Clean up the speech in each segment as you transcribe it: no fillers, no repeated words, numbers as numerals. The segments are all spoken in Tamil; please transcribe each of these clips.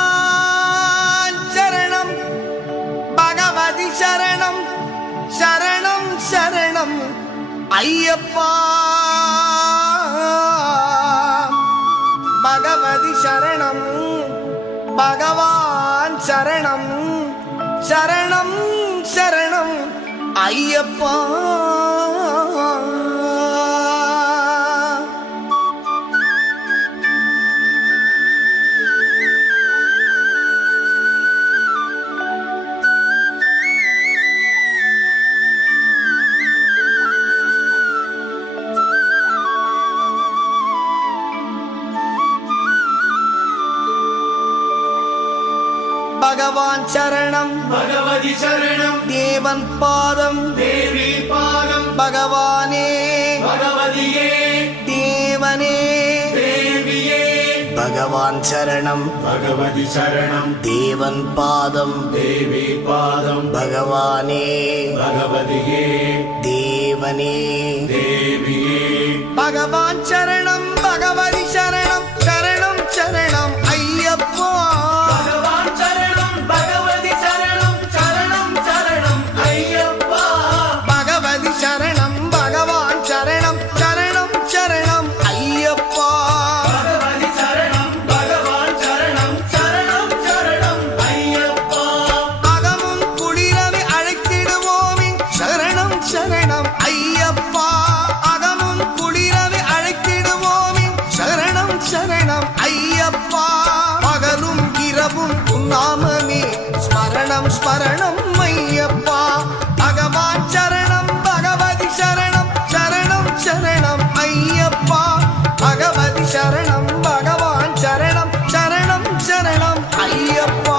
பகவான் சரணம் பகவதி சரணம் சரணம் சரணம் ஐயப்பா பகவதி சரணம் பகவான் சரணம் சரணம் சரணம் ஐயப்பா பகவான் சரணம் பகவதி சரணம் தேவன் பாதம் தேவி பாதம் பகவானே பகவதியே தேவனே தேவியே பகவான் சரணம் பகவதி சரணம் தேவன் பாதம் தேவி பாதம் பகவானே பகவதியே தேவனே தேவியே பகவான் சரணம் பகவதி சரணம் சரணம் சரணம் ஐயப்பா பகவான் சரணம் பகவதி சரணம் சரணம் சரணம் ஐயப்பா பகவதி சரணம் பகவான் சரணம் சரணம் சரணம் ஐயப்பா பகவதி சரணம் பகவான் சரணம் சரணம் சரணம் ஐயப்பா அகமும் குளிரவி அழைத்திடுவோமே சரணம் சரணம் ஐயப்பா அகமும் குளிரவி அழைத்திடுவோமே சரணம் சரணம் ஐயப்பா பகலும் இரவும் உன்னாமமே ஸ்மரணம் ஸ்மரணம் ஐயப்பா பகவான் சரணம் பகவதி சரணம் சரணம் சரணம் ஐயப்பா பகவதி சரணம் பகவான் சரணம் சரணம் சரணம் ஐயப்பா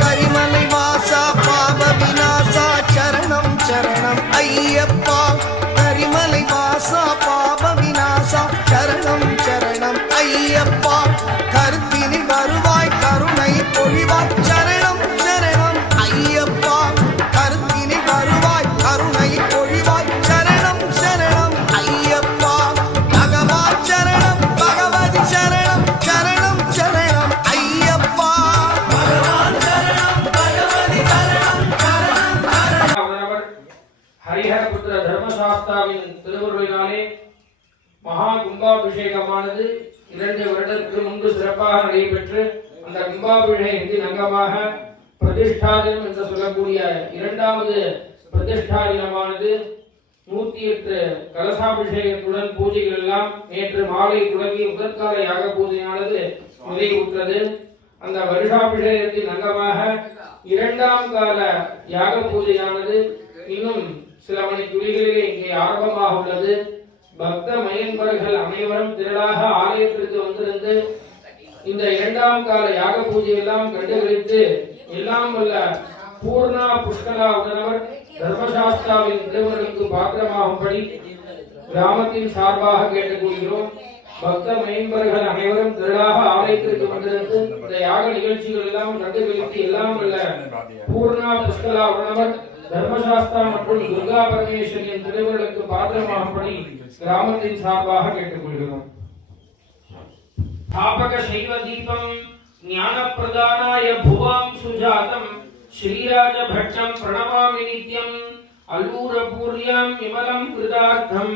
கரிமலை வாசா பாப விநாசா சரணம் சரணம் ஐயப்பா கரிமலை வாசா பாப விநாசா சரணம் சரணம் ஐயப்பா கருத்தினில் வருவாய் கருணை பொழிவாய் சரணம் சரணம் ஐயப்பா கருத்தினில் வருவாய் கருணை பொழிவாய் சரணம் சரணம் ஐயப்பா பகவான் சரணம் பகவதி சரணம் சரணம் சரணம் ஐயப்பா பகவான் சரணம் பகவதி சரணம் சரணம் அவரவர் ஹரிஹரபுத்திர தர்மசாஸ்தாவின் திருவருளினாலே மகா கும்பாபிஷேகமானது 2 வருடத்திற்கு முன்பு சிறப்பாக நடைபெற்று அந்த கும்பாபிஷேகத்தின் அங்கமாக பிரதிஷ்டா தினம் என்று சொல்லக்கூடிய 2வது பிரதிஷ்டா தினமானது 108 கலசாபிஷேகத்துடன் பூஜைகள் எல்லாம் நேற்று மாலை தொடங்கி முதற்கால யாக பூஜையானது நிறைவுற்றது. அந்த வருஷாபிஷேகத்தின் அங்கமாக 2ஆம் கால யாக பூஜையானது இன்னும் சில மணி துளிகளிலே இங்கே ஆரம்பமாக உள்ளது. பக்த மயன்பர்கள் அனைவரும் திரளாக ஆலயத்திற்கு வந்திருந்து இந்த 2ஆம் கால யாக பூஜை எல்லாம் கண்டுகளித்து எல்லாம் வல்ல பூர்ணா புஷ்கலா உடனவர் தர்மசாஸ்தாவின் திருவருளுக்கு பாத்திரமாகும்படி கிராமத்தின் சார்பாக கேட்டுக்கொள்கிறோம். பக்த மயன்பர்கள் அனைவரும் திரளாக ஆலயத்திற்கு வந்திருந்து இந்த யாக நிகழ்ச்சிகள் எல்லாம் கண்டுகளித்து எல்லாம் வல்ல பூர்ணா புஷ்கலா உடனவர் தர்மசாஸ்தா மற்றும் துர்கா பரமேஸ்வரியின் திருவருளுக்கு பாத்திரமாகும்படி கிராமத்தின் சார்பாக கேட்டுக்கொள்கிறோம். ஸ்தாபக சைவ தீபம் ஞான பிரதானாய புவாம் சுஜாதம் ஸ்ரீராஜ பட்டம் பிரணமாமி நித்யம் அல்லூர பூர்யாம் விமலம் கிருதார்த்தம்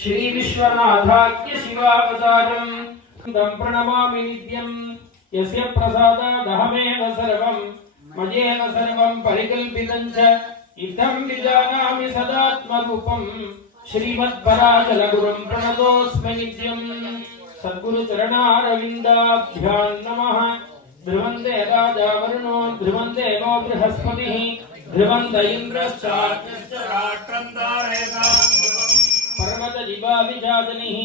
ஸ்ரீ விஸ்வநாதாத்ய சிவாவதாரம் தம் பிரணமாமி நித்யம் யஸ்ய பிரசாதாதஹமேவ சர்வம் மஜேவ சர்வம் பரிகல்பிதஞ்ச இதம் விஜானாமி சதாத்மரூபம் श्रीमद्पराचलगुरुं प्रणतोऽस्मि नित्यं सद्गुरुचरणारविन्दाभ्यां नमः। ध्रुवन्ते राजा वरुणो ध्रुवन्देवो बृहस्पतिः ध्रुवन्त इन्द्रश्चाग्निश्च राष्ट्रं धारयताम् पर्वतजिबाविजातनिः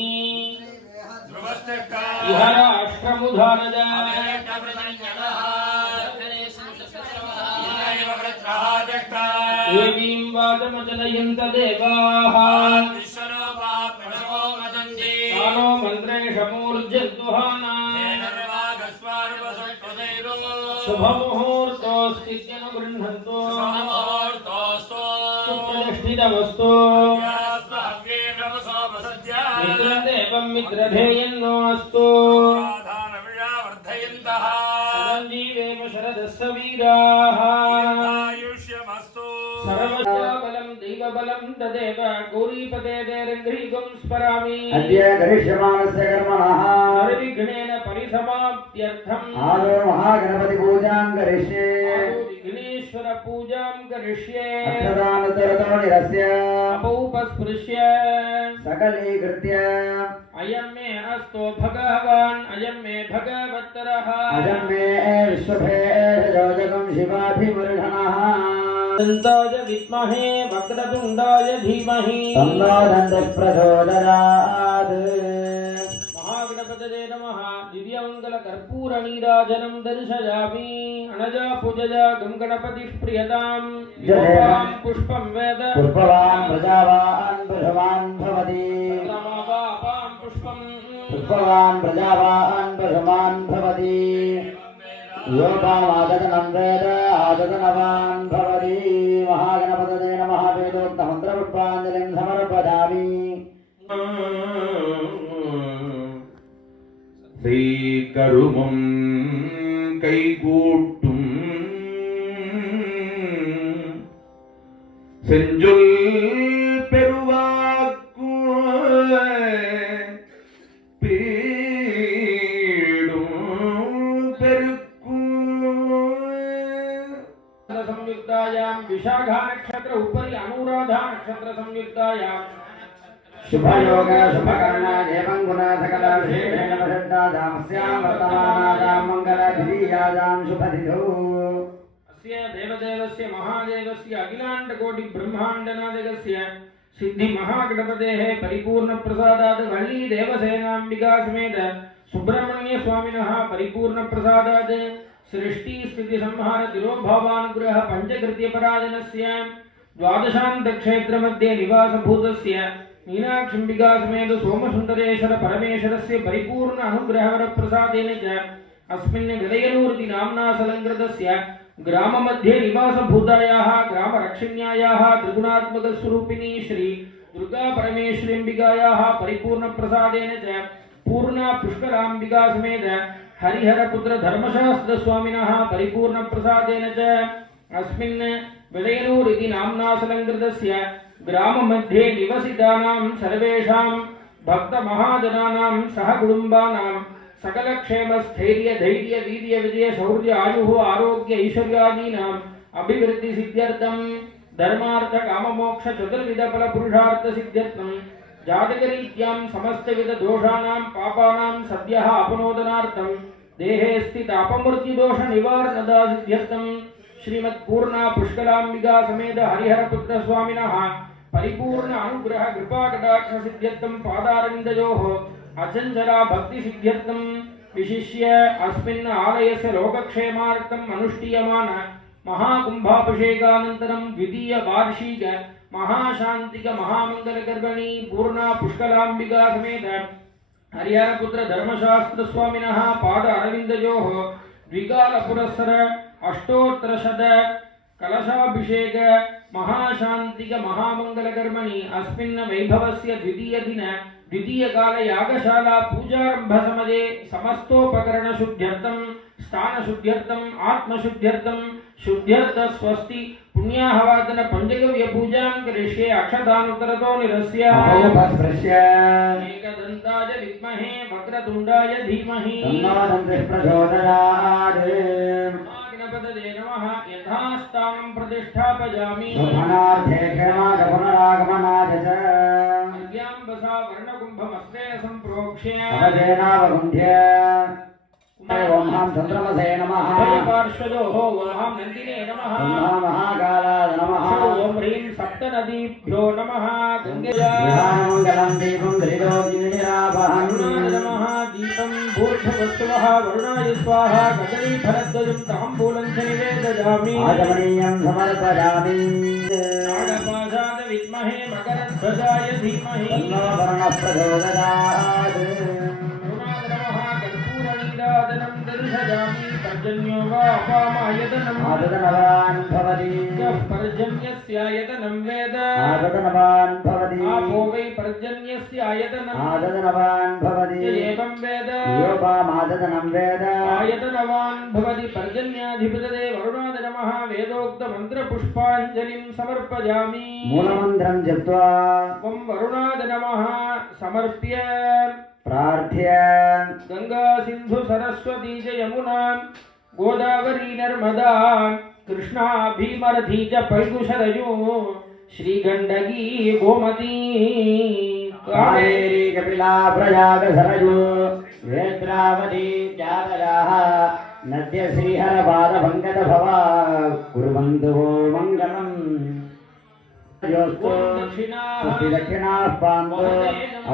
इह राष्ट्रमुधारज देवीं वाचमचलयन्त देवाः शुभमुहूर्तोऽस्तित्यनु गृह्णन्तु शुभमुहूर्तोऽस्तु सुप्रतिष्ठितमस्तु मित्रदेवं मित्रधेयन्नोऽस्तु वर्धयन्तः सञ्जीवेम शरदस्य वीराः आयुष्यमस्तु सर्वबलं दैवबलं तदेव गौरीपते देरङ्घ्रीगुं स्मरामि अद्य करिष्यमाणस्य कर्मणः निर्विघ्नेन परिसमाप्त्यर्थम् आदौ महागणपति पूजां करिष्ये विघ्नेश्वर पूजां करिष्ये अक्षदानुतरतो निरस्य अपौपस्पृश्य सकलीकृत्य अयं मे अस्तो भगवान् अयं मे भगवत्तरः अजं मे विश्वभेषजोजगं शिवाधिमूर्धनः दन्ताय विद्महे वक्रतुण्डाय धीमहि तन्नो दन्तः प्रचोदयात् महागणपतये नमः दिव्यमङ्गलकर्पूरनीराजनं दर्शयामि अनजा पूजया गं गणपतिः प्रियतां योपां पुष्पं वेद पुष्पवान् प्रजावान् पशुमान् भवति समावापां पुष्पं पुष्पवान् प्रजावान् पशुमान् भवति योपामादनं वेद आदनवान् भवति महागणपतये नमः वेदोक्तमन्त्रपुष्पाञ्जलिं समर्पयामि கருமம் கைகூட்டும் செஞ்சொல் பெருவாக்கு பீடும் பெருக்கும் संयुक्तायां विशाखा नक्षत्र उपरि अनुराधा नक्षत्र संयुक्तायां शुभयोग शुभकर्णा देवं गुणा सकल विशेषेण प्रसिद्धादां वर्तमानादां मङ्गलधियादां शुभतिथौ अस्य देवदेवस्य महादेवस्य अखिलाण्डकोटि ब्रह्माण्डनायकस्य सिद्धि महागणपतेः परिपूर्णप्रसादात् वल्ली देवसेनाम्बिका समेत सुब्रह्मण्य स्वामिनः परिपूर्णप्रसादात् सृष्टि स्थिति संहार तिरोभावानुग्रह पंचकृत्यपराधनस्य द्वादशान्तक्षेत्रमध्ये निवासभूतस्य मीनाक्षिम्बिका समेत सोमसुन्दरेश्वर परमेश्वरस्य परिपूर्ण अनुग्रहवरप्रसादेन च अस्मिन् विलयनूर्ति नाम्ना सलङ्कृतस्य ग्राममध्ये निवासभूतायाः ग्रामरक्षिण्यायाः त्रिगुणात्मकस्वरूपिणी श्री दुर्गा परमेश्वरीम्बिकायाः परिपूर्णप्रसादेन च पूर्णा पुष्कराम्बिका समेत हरिहरपुत्र धर्मशास्त्र स्वामिनः परिपूर्णप्रसादेन च अस्मिन् विलयनूर् इति नाम्ना सलङ्कृतस्य ग्राममध्ये निवसितानां सर्वेषां भक्तमहाजनानां सहकुटुम्बानां सकलक्षेमस्थैर्य धैर्य वीर्य विजय शौर्य आयुः आरोग्य ऐश्वर्यादीनाम् अभिवृद्धिसिद्ध्यर्थं धर्मार्थ काममोक्ष चतुर्विध फलपुरुषार्थसिद्ध्यर्थं जातकरीत्यां समस्तविधदोषाणां पापानां सद्यः अपनोदनार्थं देहे स्थित अपमृत्युदोषनिवारणदासिद्ध्यर्थं श्रीमत्पूर्णा पुष्कलाम्बिका समेत हरिहरपुत्र स्वामिनः परिपूर्ण अनुग्रह कृपाकटाक्ष सिद्ध्यर्थं पादारविन्दयोः अचञ्चला भक्ति सिद्ध्यर्थं विशिष्य अस्मिन् आलयस्य लोकक्षेमार्थम् अनुष्ठीयमान महाकुम्भाभिषेकानन्तरं द्वितीय वार्षिक महाशान्तिक महामङ्गलकर्मणि पूर्णा पुष्कलाम्बिका समेत हरिहरपुत्र धर्मशास्त्र स्वामिनः पाद अरविन्दयोः द्विकाल पुरस्सर अष्टोत्तरशत कलशाभिषेक महाशान्तिक महामङ्गलकर्मणि अस्मिन् वैभवस्य द्वितीय दिन द्वितीय काल यागशाला पूजारंभ समये समस्तोपकरण शुद्ध्यर्थं स्थान शुद्ध्यर्थं आत्मशुद्ध्यर्थं शुद्ध्यर्थ स्वस्ति पुण्याहवादन पंचगव्य पूजां करिष्ये अक्षतानुत्तरतो निरस्य एकदन्ताय विद्महे वक्रतुण्डाय धीमहि तन्नो दन्तः प्रचोदयात् गणपतये नमः यथास्थानं प्रतिष्ठापयामि सुमनार्थे क्षमागमनागमनाय च अर्घ्याम्बसा वर्णकुम्भमस्ते सम्प्रोक्ष्य अवधेनावगुण्ठ्य ओम हम चन्द्रमसे नमः पार्श्वयोः ओम नन्दिने नमः महाकालाय नमः ओम ह्रीं सप्तनदीभ्यो नमः गङ्गया मङ्गलं दीपं त्रिलोकिनिरावहम् नमः दीपं भूर्भुवस्सुवः वरुणाय स्वाहा कदलीफलद्वयं ताम्बूलं च निवेदयामि आचमनीयं समर्पयामि नागपाशाय विद्महे मकरध्वजाय धीमहि तन्नो वर्णः प्रचोदयात् कर्पूरनीराजनं दर्शयामि पर्जन्यो वा अपामायतनम् आददनवान् भवति यः पर्जन्यस्यायतनं वेद आददनवान् भवति आपो वै पर्जन्यस्यायतनम् आददनवान् भवति य एवं वेद योपामाददनं वेद आयतनवान् भवति पर्जन्याधिपतये वरुणाय नमः वेदोक्तमन्त्रपुष्पाञ्जलिं समर्पयामि मूलमन्त्रं जप्त्वा त्वं वरुणाय नमः समर्प्य प्रार्थ्य गंगा सिंधु सरस्वती च यमुना गोदावरी नर्मदा कृष्णा भीमरथी च पैगुशरयू श्रीगंडकी गोमती कावेरी कपिला प्रयाग सरयू वेद्रावती जातयाः नद्य श्रीहरपादभङ्गद भवा कुर्वन्तु मङ्गलम् दक्षिणाः पान्तु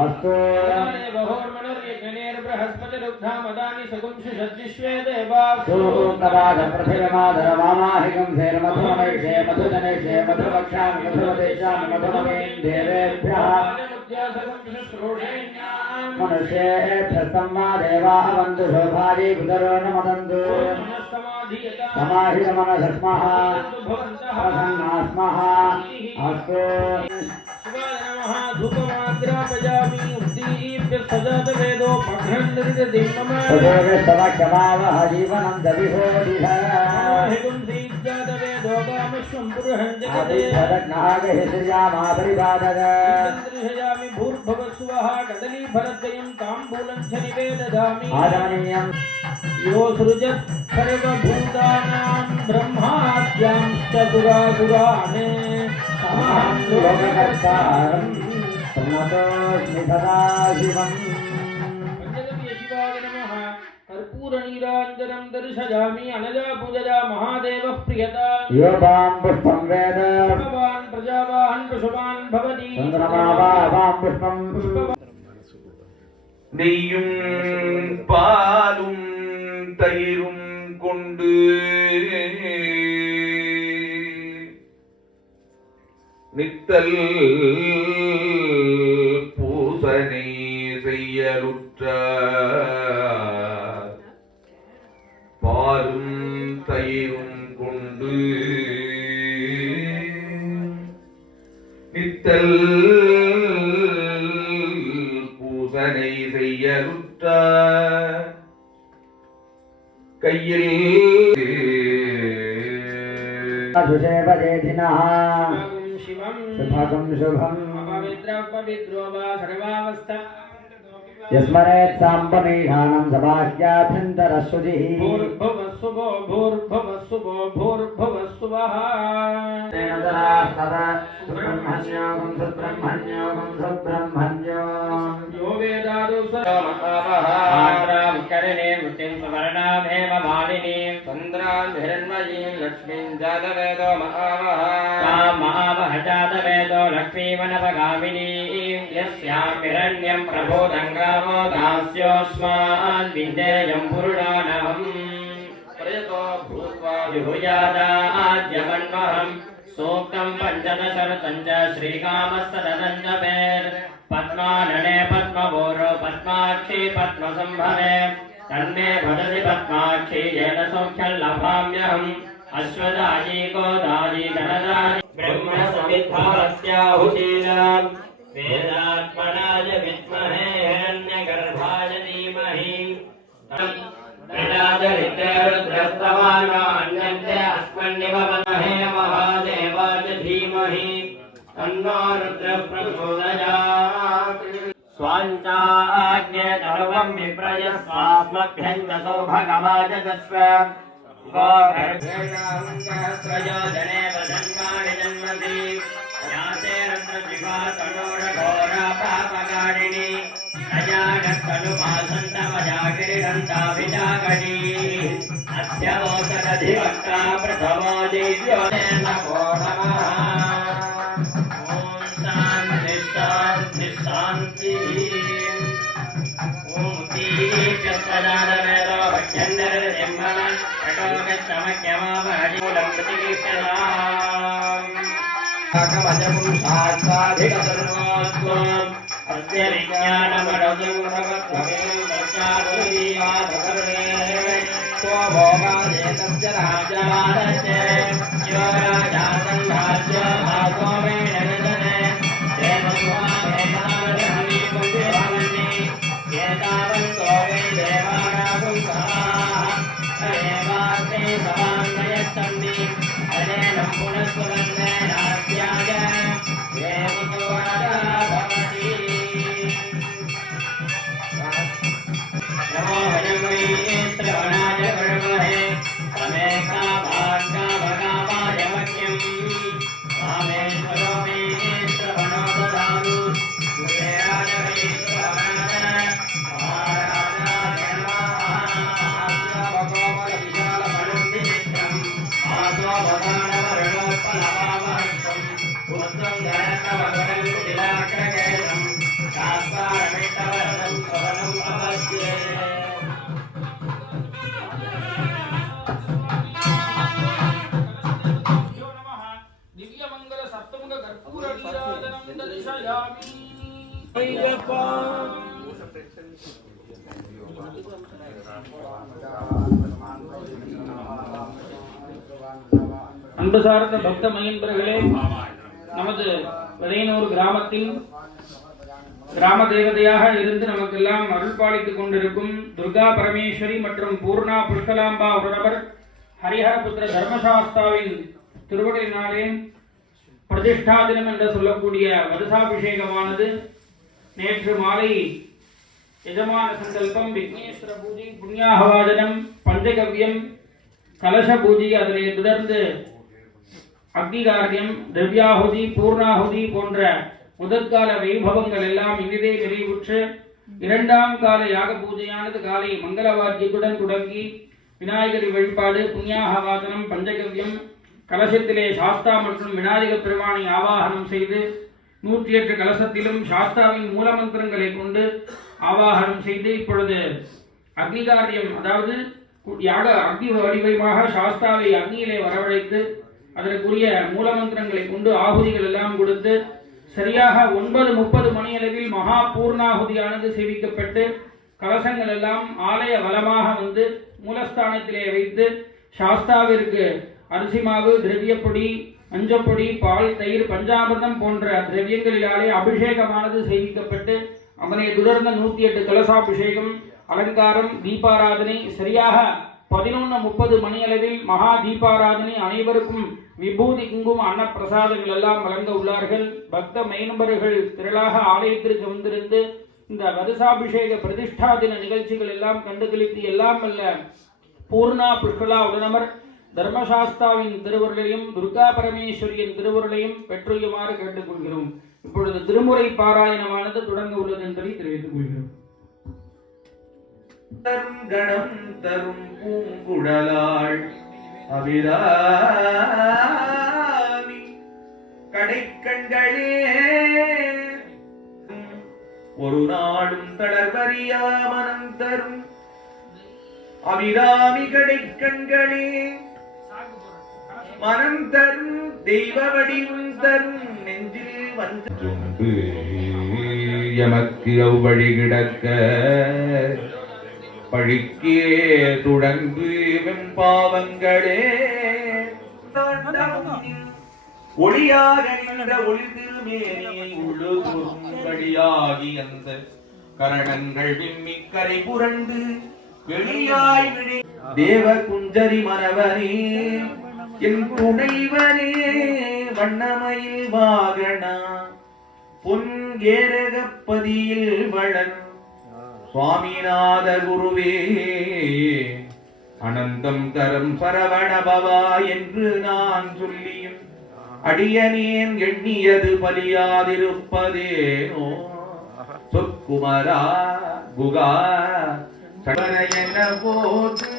अस्तु सूक्तवादप्रथिरमाधरमामाहिकं सेर्मधुमैषे मधुजनेषे मधुभक्षामि मधुमदेशामि मधुममेन् देवेभ्यः मनुष्येभ्यस्तं मा देवाः वन्तु शोभायै बुधरो न मदन्तु समाहितमनसस्मः प्रसन्नास्मः अस्तु धूपमाग्रापयामि उद्दीप्य सजत वेदो मघ्रन्दितदिमः क्षमावह जीवनं दविहोदिधम् श्रीजात वेदो कामश्वं पुरुहं जगते आदिभदग्नागहिषयामापरिपादक चन्द्रशयामि भूर्भुवस्वः कदलीफलद्वयं ताम्बूलं च निवेदयामि आदरणीयम् यो सृजत् सर्वभूतानां ब्रह्माद्यांश्च सुरासुरान् तमहं लोककर्तारम् प्रणतोऽस्मि सदाशिवम् पञ्चगव्य शिवाय नमः कर्पूरनीराञ्जनं दर्शयामि अनजा पूजया महादेवः प्रियता योपां पुष्पं वेद भगवान् प्रजावान् पशुमान् भवति चन्द्रमावां पुष्पं நெய்யும் பாலும் தயிரும் கொண்டு நித்தல் பூசனை செய்யலுற்ற பாலும் தயிரும் கொண்டு நித்தல் பூசனை செய்யலுற்ற கையில் सुषेवदेधिनः शिवं सुभगं शुभम् पवित्रो वा सर्वावस्था यस्मरेत् साम्बमेधानं सभाख्याभ्यन्तरश्रुतिः भूर्भुवस्सुभो भूर्भुवस्सुभो भूर्भुवस्सुवः सुब्रह्मण्योगं सुब्रह्मण्योगं सुब्रह्मण्यो यो वेदादु स्वरामकरणे मृत्युं सुवर्णामेव मालिनी चन्द्रां हिरण्मयीं लक्ष्मीं जातवेदो महावः महावः जातवेदो लक्ष्मीवनवगामिनी यस्यां हिरण्यं प्रबोधङ्गा दास्योऽस्मान् विन्देयं पुरुषानहम् प्रयतो भूत्वा विभुजादाद्यमन्वहम् सूक्तं पञ्चदशरतं च श्रीकामस्तदनं च वेद पद्मानने पद्मभूरो पद्माक्षी पद्मसम्भवे तन्मे भजति पद्माक्षी येन सौख्यं लभाम्यहम् अश्वदायी गोदायी गणदायी ब्रह्मसमिद्धास्याहुतीनाम् वेदात्मनाय विद्महे हिरण्यगर्भाय धीमहि रुद्रस्तवान्यन्ते अस्मन्निवमहे महादेवाय धीमहि तन्नो रुद्रः प्रचोदयात् स्वाञ्चाज्ञे सर्वं विप्रयस्वास्मभ्यं च सौभगमाजस्व गोगर्भेणाङ्गत्रयोजने वदन्मानि जन्मसि याते रुद्रशिवा तनोरघोरा पापकारिणी अजागत्तनुभासन्तमजागिरिहन्ताभिजागणी अध्यवोसदधिवक्ता प्रथमो दिव्यो नमो नमः ॐ शान्ति शान्ति शान्तिः ॐ दीप्यस्वदानवेदो भक्ष्यन्दर्निर्मलं कटोगस्तमज्ञमामहरिमूलं प्रतिकीर्तनाम् साधिकधर्मोत्वम् अस्य विज्ञानमनोजं भगवद्भवेन दर्शादुरीवादकर्णे स्वभोगादेतस्य राजवादस्य यो राजातं राज्यभागोमेन विदते देवस्वामेतारहणि कुम्भिर्भवन्ति एतावन्तो वै देवानागुंसः एवास्ते समान्वयच्छन्ति अनेन पुनस्वरन्देन अस्याय एवतो राजा भवति नमो हरिवै श्रवणाय कर्महे समेका भाग्या भगावाय मह्यम् रामेश्वरो मे श्रवणो ददातु सूर्याय वै श्रवणाय महाराजाय नमः भगवद्विशालमनुनित्यम् आसो भगानवरणोत्पलमामहस्तम् पुत्रं धरणवरं कुटिलाग्रकेशम् शास्त्रारमिष्टवरदं सवनम् अवस्ये दिव्यमंगल सप्तमुख कर्पूर नीराजनं दर्शयामि अय्यप्पा அன்பு சார்ந்த பக்த மகேந்திரர்களே, நமது விளையனூர் கிராமத்தின் கிராம தேவதையாக இருந்து நமக்கெல்லாம் அருள் பாலித்துக் கொண்டிருக்கும் துர்கா பரமேஸ்வரி மற்றும் பூர்ணா புஷ்கலாம்பா உடனவர் ஹரிஹரபுத்திர தர்மசாஸ்தாவின் திருவடியினாலே பிரதிஷ்டா தினம் என்று சொல்லக்கூடிய வருஷாபிஷேகமானது நேற்று மாலை யஜமான சங்கல்பம் விக்னேஸ்வர பூஜை புண்ணியாகவாதனம் பஞ்சகவ்யம் கலச பூஜை அதனை தொடர்ந்து அக்னிகாரியம் திவ்யாகுதி பூர்ணாகுதி போன்ற முதற்கால வைபவங்கள் எல்லாம் இனிதே நிறைவுற்று இரண்டாம் கால யாக பூஜையானது காலை மங்களவாத்தியத்துடன் தொடங்கி விநாயகர் வழிபாடு புண்ணியாகவாதனம் பஞ்சகவ்யம் கலசத்திலே சாஸ்தா மற்றும் விநாயக பெருமானை ஆவாகனம் செய்து 108 கலசத்திலும் சாஸ்தாவின் மூலமந்திரங்களை கொண்டு ஆவாகனம் செய்து இப்பொழுது அக்னிகாரியம் அதாவது யாக அக்னி வடிவமாக சாஸ்தாவை அக்னியிலே வரவழைத்து அதற்குரிய மூலமந்திரங்களை கொண்டு ஆகுதிகள் எல்லாம் கொடுத்து சரியாக 9:30 மணியளவில் மகா பூர்ணாகுதியானது சேவிக்கப்பட்டு கலசங்கள் எல்லாம் ஆலய வலமாக வந்து மூலஸ்தானத்திலே வைத்து சாஸ்தாவிற்கு அரிசிமாவு திரவியப்பொடி மஞ்சப்பொடி பால் தயிர் பஞ்சாமிர்தம் போன்ற திரவியங்களிலாலே அபிஷேகமானது செய்விக்கப்பட்டு அதனை தொடர்ந்த 108 கலசாபிஷேகம் அலங்காரம் தீபாராதனை சரியாக 11:30 மணியளவில் மகா தீபாராதனை அனைவருக்கும் விபூதி குங்கும அன்னப்பிரசாதங்கள் எல்லாம் வழங்க உள்ளார்கள். பக்த மைனம்பர்கள் திரளாக ஆலயத்திற்கு வந்திருந்து இந்த வருஷாபிஷேக பிரதிஷ்டா தின நிகழ்ச்சிகள் எல்லாம் கண்டுகளித்து எல்லாம் அல்ல பூர்ணா புஷ்கலா உடனமர் தர்மசாஸ்தாவின் திருவருளையும் துர்கா பரமேஸ்வரியின் திருவருளையும் பெற்றுயுமாறு கேட்டுக்கொள்கிறோம். இப்பொழுது திருமுறை பாராயணமானது தொடங்க உள்ளது என்பதை தெரிவித்துக் கொள்கிறோம். கணம் தரும் பூங்குழலாள் அபிராமி கடைக்கண்களே ஒரு நாடும் தளர்வறியா மனம் தரும் அபிராமி கடைக்கண்களே மனம் தரும் தெய்வ வடிவும் தரும் நெஞ்சில் வந்து எமக்கு அவ்வழி கிடக்க பழிக்கே துடங்கு வெம்பாவங்களே ஒளியாக நின்ற ஒளி திருமேனியை உள்ளுபடியாகி அந்த கரணங்கள் விம்மி கரை புரண்டு வெளியாய் விழி தேவ குஞ்சரி மனவனே என் துணைவனே வண்ணமயில் வாகனா பொன்கேரகப்பதியில் வளன் சுவாமிநாத குருவே அனந்தம் தரும் சரவணபவா என்று நான் சொல்லியும் அடியனேன் எண்ணியது பலியாதிருப்பதேனோ சொற்குமரா குகா சகரையன போது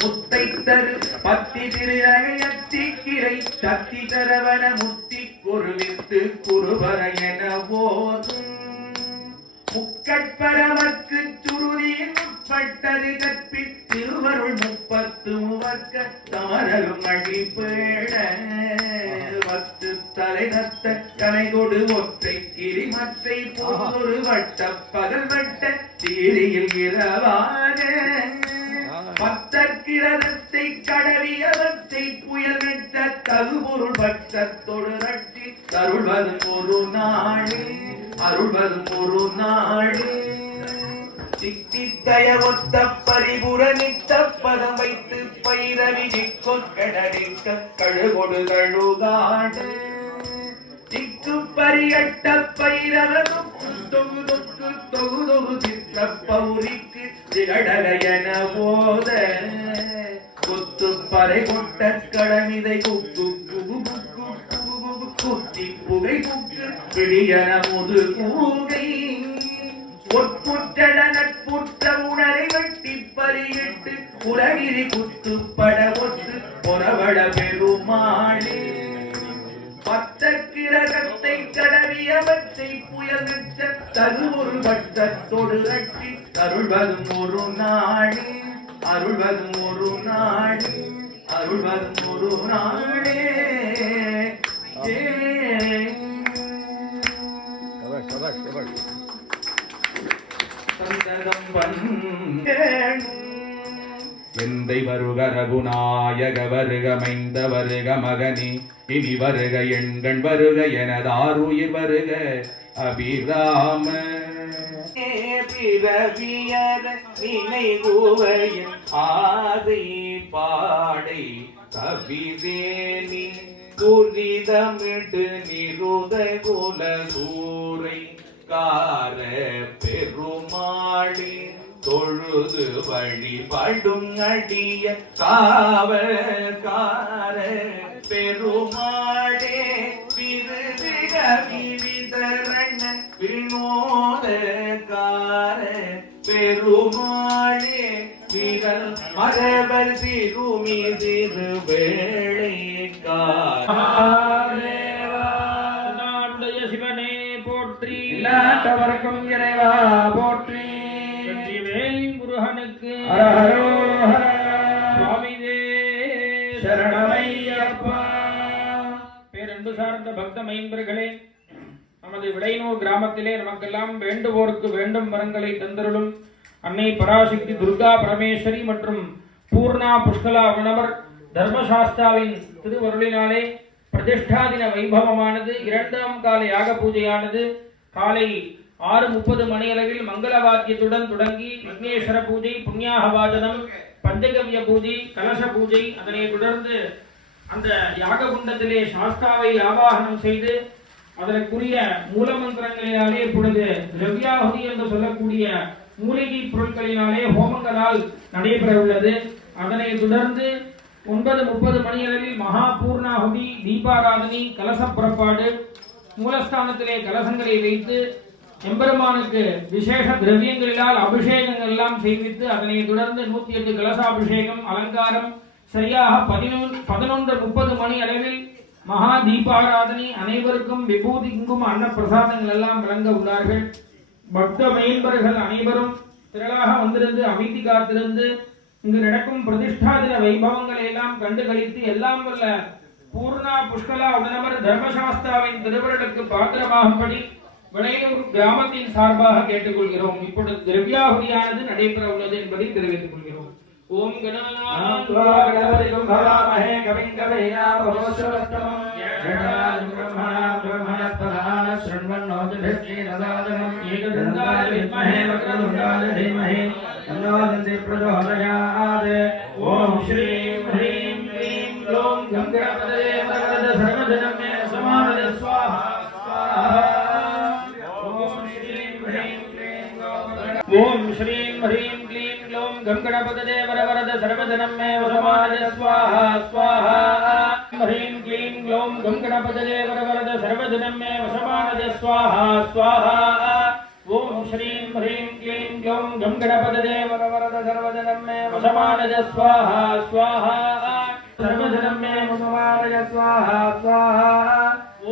முத்தை தரு பத்தி திருநகையத்திக்கிரை சக்தி தரவன முத்தி குருவித்து குருவரையன போதும் முக்கட்பரமற்கு சுருதியின் உட்பட்டது கற்பி திருவருள் 30 முவக்க தமரரும் அழிப்பேட வத்து தலை நத்த கலைகொடு ஒற்றை கிரிமற்றை போதொரு வட்ட பகல் வட்ட தீரியில் இரவான கிரதத்தை கடவியவத்தை புயல் வெட்ட தகுபொருள் பட்டத்தொடு நட்டி அருள்வதும் ஒரு நாளே அருள்வதும் ஒரு நாளே சித்தித்தய ஒத்த பரிபுர நித்த பதம் வைத்து பைரவி கொக்கடடிக்க கழுகொடு கழுகாடு திக்கு பரியட்ட பைரவனும் தொகுதொக்கு தொகுதொகு சித்த பௌரிக்கு திகழலையன போத கொத்து பறை கொட்ட கடமிதை குக்கு குகு குக்கு குகு குத்தி புகை குக்கு பிடியன முது கூகை ஒற்புற்றட நட்புற்ற உணரை வெட்டி பறியிட்டு உலகிரி குத்துப்பட ஒத்து பொறவள பெருமாளே பத்த கிரகத்தை கடவியவற்றை புயல் வெற்ற தகுவொரு வட்டத்தொடு கட்டி அருள்வதும் ஒரு நாளே அருள்வதும் ஒரு நாளே அருள்வதும் ஒரு நாளே எந்தை வருக ரகுநாயக வருக மைந்த வருக மகனி இனி வருக எண்கண் வருக எனதாருயிர் வருக அபிராம பிறவியர நினைவுவையின் ஆதை பாடை கவிதேனி துரிதமிட்டு நிருத குல சூரை கார பெருமாளி தொழுது வழிபடும் அடிய காவல்கார பெருமாளே விருதுக விவிதரண வினோதகார பெருமாளே விரல் மரபர் திருமி திருவேளைக்கார சிவனே போற்றி நாட்டவர்க்கும் இறைவா போற்றி முருகனுக்கு சுவாமிதே சரணமையப்பா. பேரன்பு சார்ந்த பக்த மைம்பர்களே, நமது விடையனூர் கிராமத்திலே நமக்கெல்லாம் வேண்டுவோருக்கு வேண்டும் வரங்களை தந்தருளும் அன்னை பராசக்தி துர்கா பரமேஸ்வரி மற்றும் பூர்ணா புஷ்கலா உணவர் தர்மசாஸ்தாவின் திருவருளினாலே பிரதிஷ்டா தின வைபவமானது 2ஆம் கால யாக பூஜையானது காலை 6:30 மணியளவில் மங்கள வாத்தியத்துடன் தொடங்கி விக்னேஸ்வர பூஜை, புண்ணியாக வாஜனம், பஞ்சகவ்ய பூஜை, கலச பூஜை, அதனை தொடர்ந்து அந்த யாக குண்டத்திலே சாஸ்தாவை ஆவாகனம் செய்து அதற்குரிய மூலமந்திரங்களினாலே இப்பொழுது திரவியாகுதி என்று சொல்லக்கூடிய மூலிகை பொருட்களினாலே ஹோமங்களால் நடைபெற உள்ளது. அதனை தொடர்ந்து 9:30 மணியளவில் மகா பூர்ணாகுதி, தீபாராதனை, கலச புறப்பாடு, மூலஸ்தானத்திலே கலசங்களை வைத்து எம்பெருமானுக்கு விசேஷ திரவியங்களினால் அபிஷேகங்கள் எல்லாம் செய்வித்து அதனை தொடர்ந்து 108 கலசாபிஷேகம் அலங்காரம் சரியாக 11:30 மணி அளவில் மகா தீபாராதனை, அனைவருக்கும் விபூதி குங்கும அன்ன பிரசாதங்கள் எல்லாம் வழங்க உள்ளார்கள். பக்த மைம்பர்கள் அனைவரும் திரளாக வந்திருந்து அமைதி காத்திருந்து இங்கு நடக்கும் பிரதிஷ்டா தின வைபவங்களை எல்லாம் கண்டு கழித்து எல்லாம் வல்ல பூர்ணா புஷ்கலா உடனவர் தர்மசாஸ்தாவின் திருவருளுக்கு பாத்திரமாகும்படி விடையூர் கிராமத்தின் சார்பாக கேட்டுக்கொள்கிறோம். இப்பொழுது திரவியாகுதியானது நடைபெற உள்ளது என்பதை தெரிவித்துக் கொள்கிறோம். ஓம் கணபதிக்கும் பவாமஹே கவிம் கவையாபோஸ்வரத்தமம் ஜடாஜம் பிரம்மணாம் பிரம்மணஸ்பதான ஸ்ருண்வன்னோதிபிஸ்ரீரசாதனம் ஏகதந்தாய வித்மஹே வக்ரதுண்டாய தீமஹி தன்னோ தந்தி பிரச்சோதயாத். ஓம் ஸ்ரீம் ஹ்ரீம் க்ளீம் க்ளௌம் கங்கணபதயே வரத சர்வஜனம் மே சமானத ஸ்வாஹா ஸ்வாஹா. ஓம் ஸ்ரீம் ஹ்ரீம் க்ளீம் க்ளௌம் கங்கணபதயே வரத சர்வஜனம் மே சமானத ஸ்வாஹா ஸ்வாஹா. ஹ்ரீம் க்ளீம் க்ளௌம் கங்கணபதயே வரத சர்வஜனம் மே சமானத ஸ்வாஹா ஸ்வாஹா. ஓம் ஸ்ரீம் ஹ்ரீம் க்ளீம் க்ளௌம் கங்கணபதயே வரத சர்வஜனம் மே சமானத ஸ்வாஹா ஸ்வாஹா. சர்வஜனம் மே சமானத ஸ்வாஹா ஸ்வாஹா.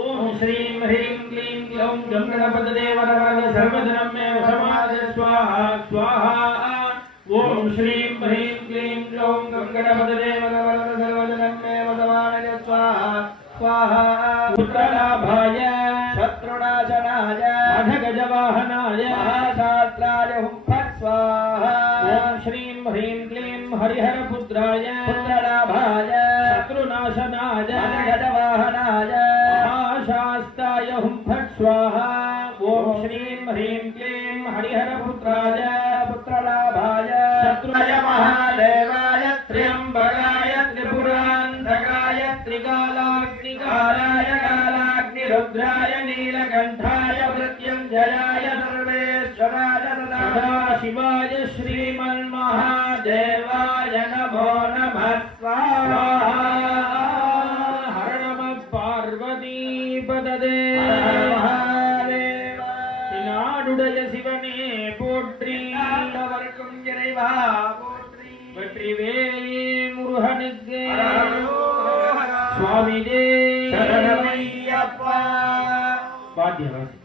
ஓம் ஸ்ரீம் ஹ்ரீம் க்ளீம் க்ளௌம் கங்கணபதயே வரத சர்வஜனம் மே சமானத ஸ்வாஹா ஸ்வாஹா. ஓம் ஸ்ரீம் ஹ்ரீம் க்ளீம் க்ளௌம் கங்கணபதயே வரத சர்வஜனம் மே சமானத ஸ்வாஹா ஸ்வாஹா. புத்திரலாபாய சத்ருநாசனாய மதகஜவாஹனாய மகாசாத்ராய ஹும் ஃபட் ஸ்வாஹா. ஓம் ஸ்ரீம் ஹ்ரீம் க்ளீம் ஹரிஹர புத்திர प्रदाय पुत्रलाभाय शत्रुनाशनाय गजवाहनाय महाशास्ताय हुं फट् स्वाहा ॐ श्रीं ह्रीं क्लीं हरिहरपुत्राय पुत्रलाभाय शत्रुय महादेवाय त्र्यम्बकाय त्रिपुरान्तकाय त्रिकालाग्निकालाय कालाग्निरुद्राय नीलकण्ठाय मृत्युञ्जयाय सर्वेश्वराय सदाशिवाय श्रीमन्महादेवाय नमो नमः स्वाहा हर नमः पार्वतीपदे நாடுடைய சிவனே போற்றி ஆண்டவர்க்கும் இறைவா போற்றி வெற்றிவேல் முருகனுக்கு சுவாமிஜே சரணமையப்பா வாத்தியவாசி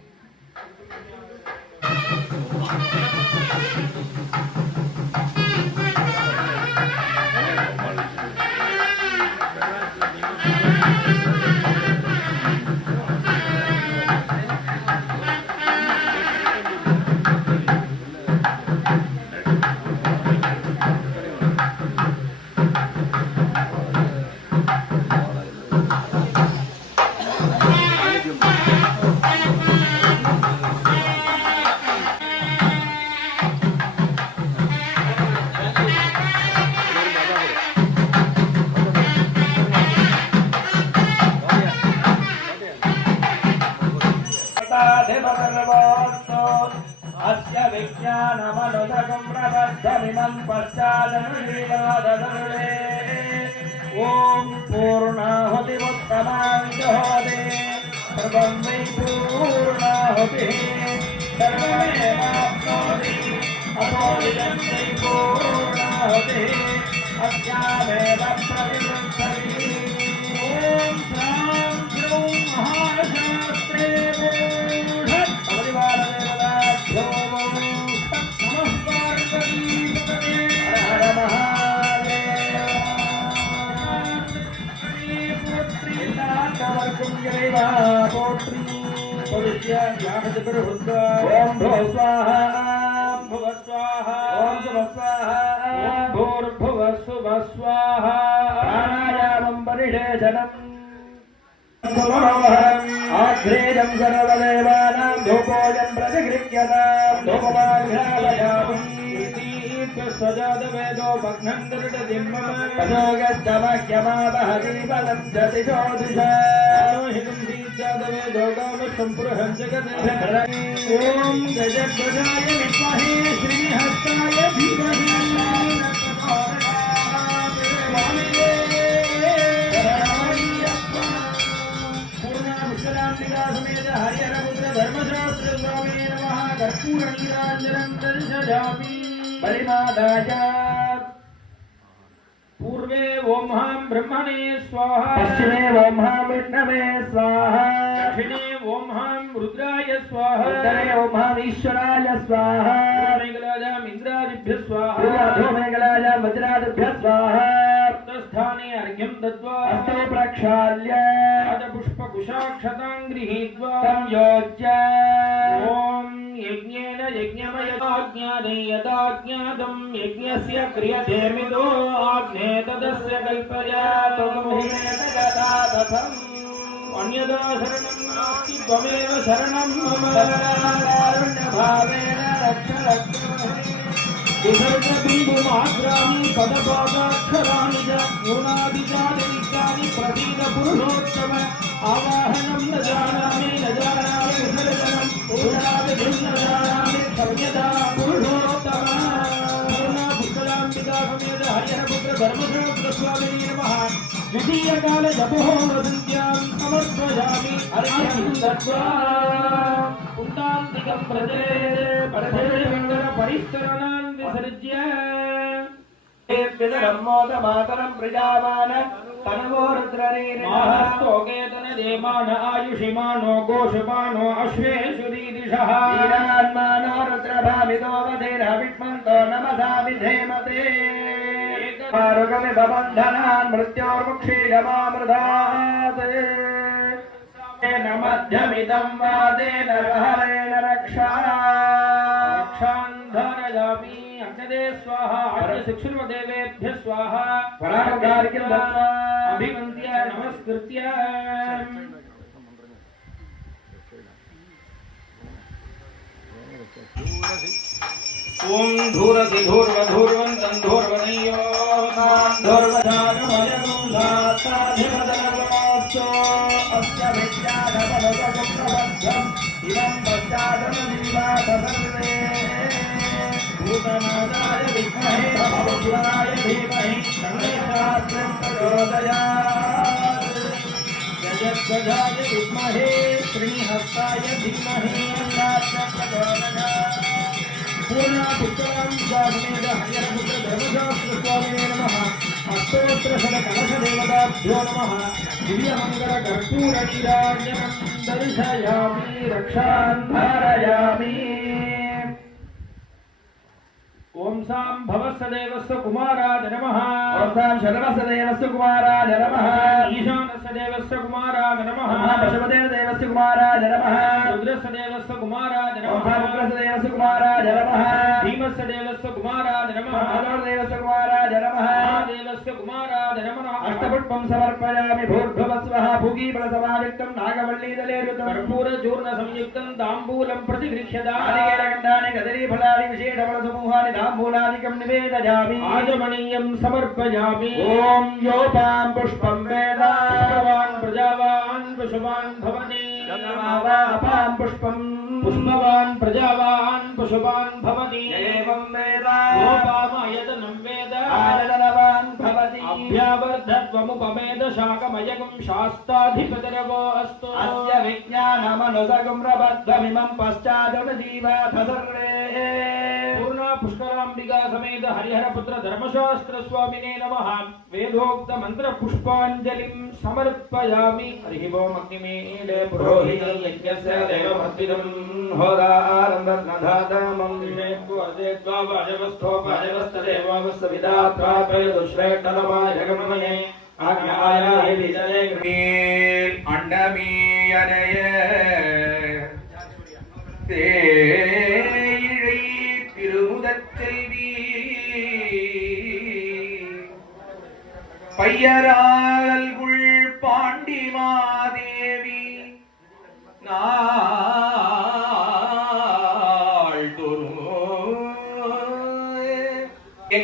अस्य विज्ञानमनुदकं प्रबद्धमिमं पश्चादनुविवादधरुणे ॐ पूर्णाहुतिमुत्तमां जुहोति सर्वं वै पूर्णाहुतिः सर्वमेवाप्नोति अतो इदं वै पूर्णाहुतिः अस्यामेव प्रतिमुञ्चति ॐ श्रां श्रौं महाशास्त्रे आग्रेयं सर्वदेवानां धूपोऽयं प्रतिगृह्यतां धूपमाघ्रालयामि स्वजातवेदो भग्नन्दरुटदिम्मयोगश्चमह्यमावहदीपदं जतिशोदिशा हितं दीजातवेदो गामसम्पुरहं जगते ॐ गजध्वजाय विद्महे श्रीहस्ताय धीमहि समेत हरिहरपुत्र धर्मशास्त्र स्वामी नमः कर्पूर नीराञ्जनं दर्शयामि बलिमादाय पूर्वे ओम हां ब्रह्मणे स्वाहा पश्चिमे ओम हां विष्णवे स्वाहा दक्षिणे ओम हां रुद्राय स्वाहा उत्तरे ओम हां ईश्वराय स्वाहा मेघराजां इन्द्रादिभ्यः स्वाहा अधो मेघराजां वज्रादिभ्यः स्वाहा स्थाने अर्घ्यं दत्त्वा हस्ते प्रक्षाल्य पुष्पकुशाक्षतां गृहीत्वा संयोज्य ॐ यज्ञेन यज्ञमयज्ञाने यदाज्ञातं यज्ञस्य क्रियते मिदो आग्ने तदस्य कल्पयातम् अन्यदा शरणं नास्ति त्वमेव शरणं मम कारुण्यभावेन रक्ष विसर्गबिन्दुमात्राणि पदपादाक्षराणि च न्यूनादिजानिकानि प्रतीतपुरुषोत्तम आवाहनं न जानामि विसर्जनं पूर्णादिभिं न जानामि क्षम्यता पुरुषोत्तम पूर्णापुष्कलाम्बिका समेत हरिहरपुत्र धर्मशास्त्रस्वामिने नमः द्वितीयकाल जपो वदन्त्यां समर्पयामि अर्घ्यं दत्त्वा पुण्डान्तिकं प्रजयते परधेयमङ्गल परिस्तरणान् विसर्ज्य पितरम्मोदमातरं प्रजावान तनवो रुद्ररीरिणस्तोकेतन देमान आयुषिमानो गोषमानो अश्वेषुरीदिशः वीरान्मानो रुद्रभामितो वधेन विष्मन्तो नमसा विधेमते आरुगमिवबन्धनान् मृत्योर्मुक्षीयमामृधात् मध्यमिदं वादेन हरेण रक्षां धारयामि अग्नदे स्वाहा आद्य शिक्षुर्वदेवेभ्यः स्वाहा परागार्घ्यं दत्त्वा अभिवन्द्य नमस्कृत्य ओम धूरसि धूर्वधूर्वन्तं धूर्वनय्यो धूर्वधानमयगुं धाताधिपदनमोऽस्तु अस्य विद्याधपदपदप्रबद्धम् इदं पश्चादनदीवादसर्वे भूतनादाय विद्महे भवभुवाय धीमहि तन्नः प्रचोदयात् जगद्गजाय विद्महे त्रिहस्ताय धीमहि तन्नः प्रचोदयात् पूर्ण पुष्करां स्वामिने हरिहरपुत्र धर्मशास्त्र स्वामिने नमः अष्टोत्तर शत कलश देवताभ्यो नमः दिव्यमंगल कर्पूर नीराजनं दर्शयामि रक्षां धारयामि ओम सां भवस्सदेवस्य कुमाराय नमः ओम सां शर्वस्सदेवस्य कुमाराय नमः ईशानस्य देवस्य कुमाराय नमः पशुपतेः देवस्य कुमाराय नमः रुद्रस्य देवस्य कुमाराय ओम नमः सां रुद्रस्य देवस्य कुमाराय नमः भीमस्य देवस्य कुमाराय नमः देवस्य कुमाराय नमः देवस्य कुमाराय नमः अष्टपुष्पं समर्पयामि भूर्भुवस्वः भूगीफलसमायुक्तं नागवल्लीदलेरुतं कर्पूरचूर्ण संयुक्तं ताम्बूलं प्रतिगृह्यता आदिकेरकण्डानि कदलीफलानि विशेषफलसमूहानि ताम्बूलादिकं निवेदयामि आजमनीयं समर्पयामि ॐ योपां पुष्पं वेद पुष्पवान् प्रजावान् पशुवान् भवति अपां पुष्पं पुष्पवान् प्रजावान् पशुवान् भवति एवं वेद योपामयतनं वेद आदनवान् भवति अभ्यावर्धत्वमुपमेद शाकमयगं शास्ताधिपतिरवो अस्तु अस्य विज्ञानमनुसगं रबध्वमिमं पश्चादनुजीवाथ सर्वे पूर्ण पुष्कराम्बिका समेत हरिहरपुत्र धर्मशास्त्र स्वामिने नमः वेदोक्त मंत्र पुष्पांजलिं समर्पयामि हरिः ओम् अग्निमीळे पुरोहितं यज्ञस्य देवमर्पितं होदारम्भर्नधातमं विषयत्वदेत्वा वाजवस्थोपजवस्तदेवावस्तविदात्रापयदुश्रेष्ठतमाय आज्ञायाय विजये மேல் அண்டமீயனைய தேயிழை திருமுதச் செல்வி பையரால்குள் பாண்டிமாதேவி நாள்தோறும்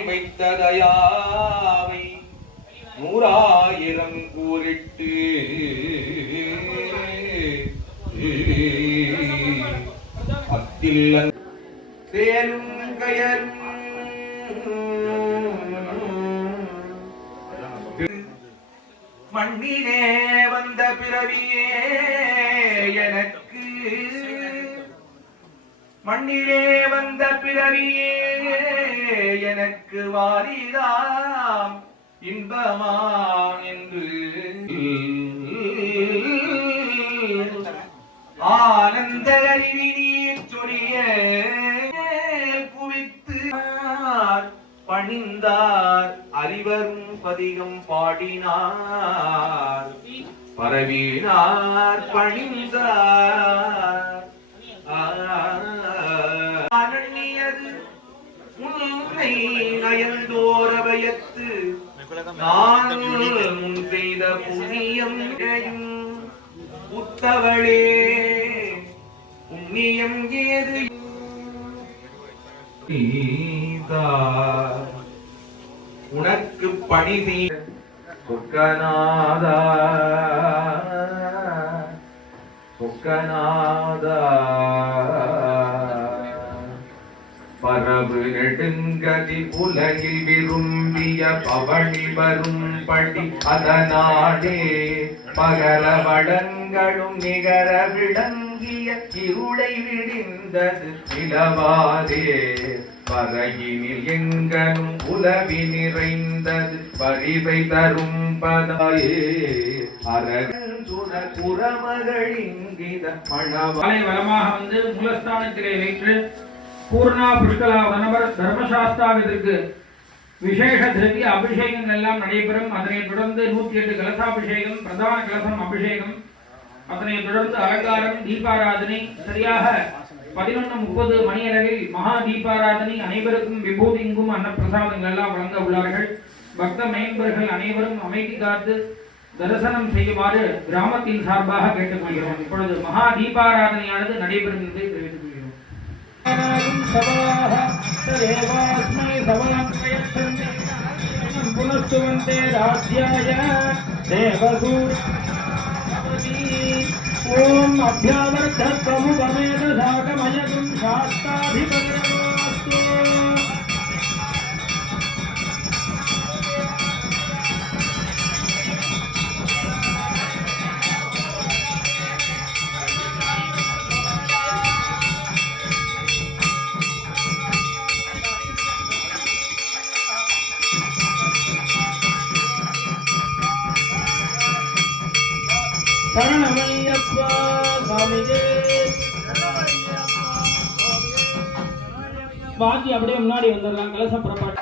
வைத்ததையாவை 100,000 கூறிட்டு அத்தில்ல தேலும் கயலும் மண்ணிலே வந்த பிறவியே எனக்கு மண்ணிலே வந்த பிறவியே எனக்கு வாரிதாம் இன்பமா என்று ஆனந்த அறிவினீர் சொரிய குவித்து பணிந்தார் அறிவரும் பதிகம் பாடினார் பரவினார் பணிந்தார் அனண்ணியது உன்னை நயந்தோரபயத்து நான் முன் செய்த புண்ணியம் உத்தவளே புண்ணியம் ஏது உனக்கு பணி செய்த சொக்கநாதா சொக்கநாதா பரவு நெடுங்கதி உலகில் விரும்பிய பவனி வரும்படி அதனாலே பகர வடங்களும் நிகர விளங்கிய இருளை விடிந்தது நிலவாதே பறையினில் எங்கனும் உலவி நிறைந்தது பரிவை தரும் பதாயே அரசுர புறமகளிங்கித மணவாலை வலமாக வந்து மூலஸ்தானத்திலே வைத்து பூர்ணா புஷ்கலா வனவர் தர்மசாஸ்தாவிற்கு விசேஷ திரவிய அபிஷேகங்கள் எல்லாம் நடைபெறும். அதனைத் தொடர்ந்து 108 கலசாபிஷேகம், பிரதான கலசம் அபிஷேகம், அதனைத் தொடர்ந்து அலங்காரம், தீபாராதனை சரியாக 11:30 மணியளவில் மகா தீபாராதனை, அனைவருக்கும் விபூதிங்கும் அன்னப்பிரசாதங்கள் எல்லாம் வழங்க உள்ளார்கள். பக்த மைம்பர்கள் அனைவரும் அமைதி காத்து தரிசனம் செய்யுமாறு கிராமத்தின் சார்பாக கேட்டுக்கொள்கிறோம். இப்பொழுது மகா தீபாராதனையானது நடைபெறும் என்று தெரிவித்துக் கொள்கிறோம். புனஸ்துவந்தே ராஜ்யாய தேவசூர் ஓம் அபியாவர்த்தமுகமேத சாகமயகும் சாஸ்தாதிபதிரமாஸ்து. சரணமையப்பா சாமியே. பாக்கி அப்படியே முன்னாடி வந்துடலாம். கலச புறப்பாடு.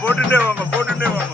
போட்டுட்டே வாங்க, போட்டுட்டே வாங்க.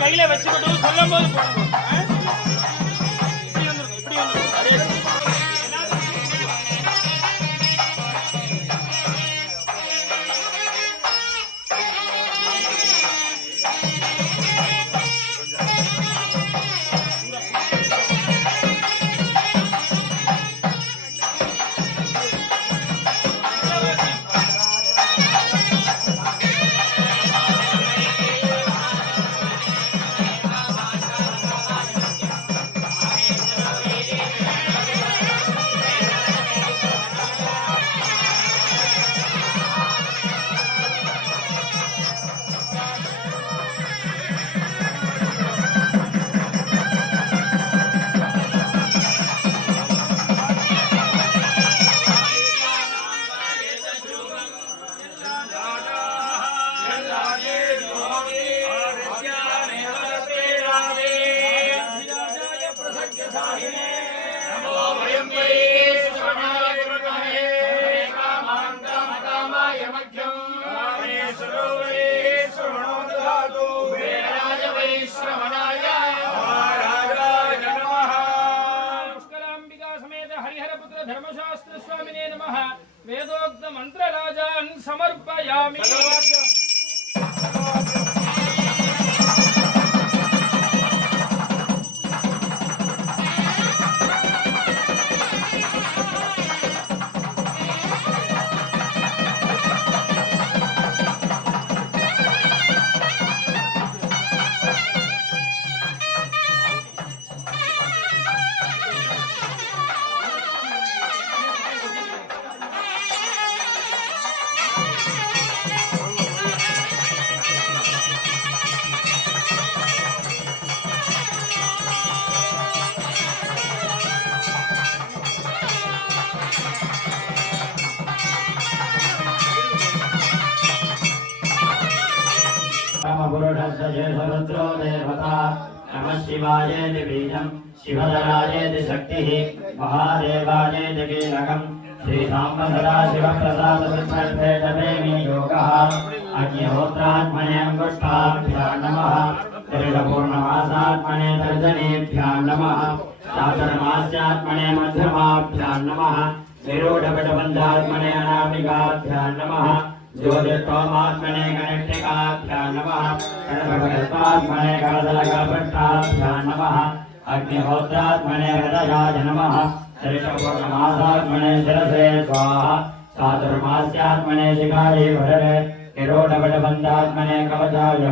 கையில வச்சுக்கிட்டு சொல்லும் போது போடுங்க. இப்படி வந்துருங்க, இப்படி வந்துருங்க. धर्मशास्त्र स्वामिने नमः वेदोक्त मंत्रराजान् समर्पयामि पुरुषस्य देवता नमः शिवायेति बीजं शिवधरायेति शक्तिः महादेवायेति कीलकं श्रीसाम्ब सदाशिवप्रसादसिद्धर्थे जपेमि योगः अग्निहोत्रात्मने अङ्गुष्ठाभ्यां नमः त्रिपूर्णमासात्मने तर्जनेभ्यां नमः चातुर्मास्यात्मने मध्यमाभ्यां नमः निरूढपटबन्धात्मने अनामिकाभ्यां नमः ज्योतिषोमात्मने गणेशिकाभ्यां नमः गणपतित्वात्मने कलदलकपट्टाभ्यां नमः अग्निहोत्रात्मने हृदयाय नमः ऋषपूर्णमासात्मने शिरसे स्वाहा चातुर्मास्यात्मने शिखायै भरणे निरोढपटबन्धात्मने कवचाय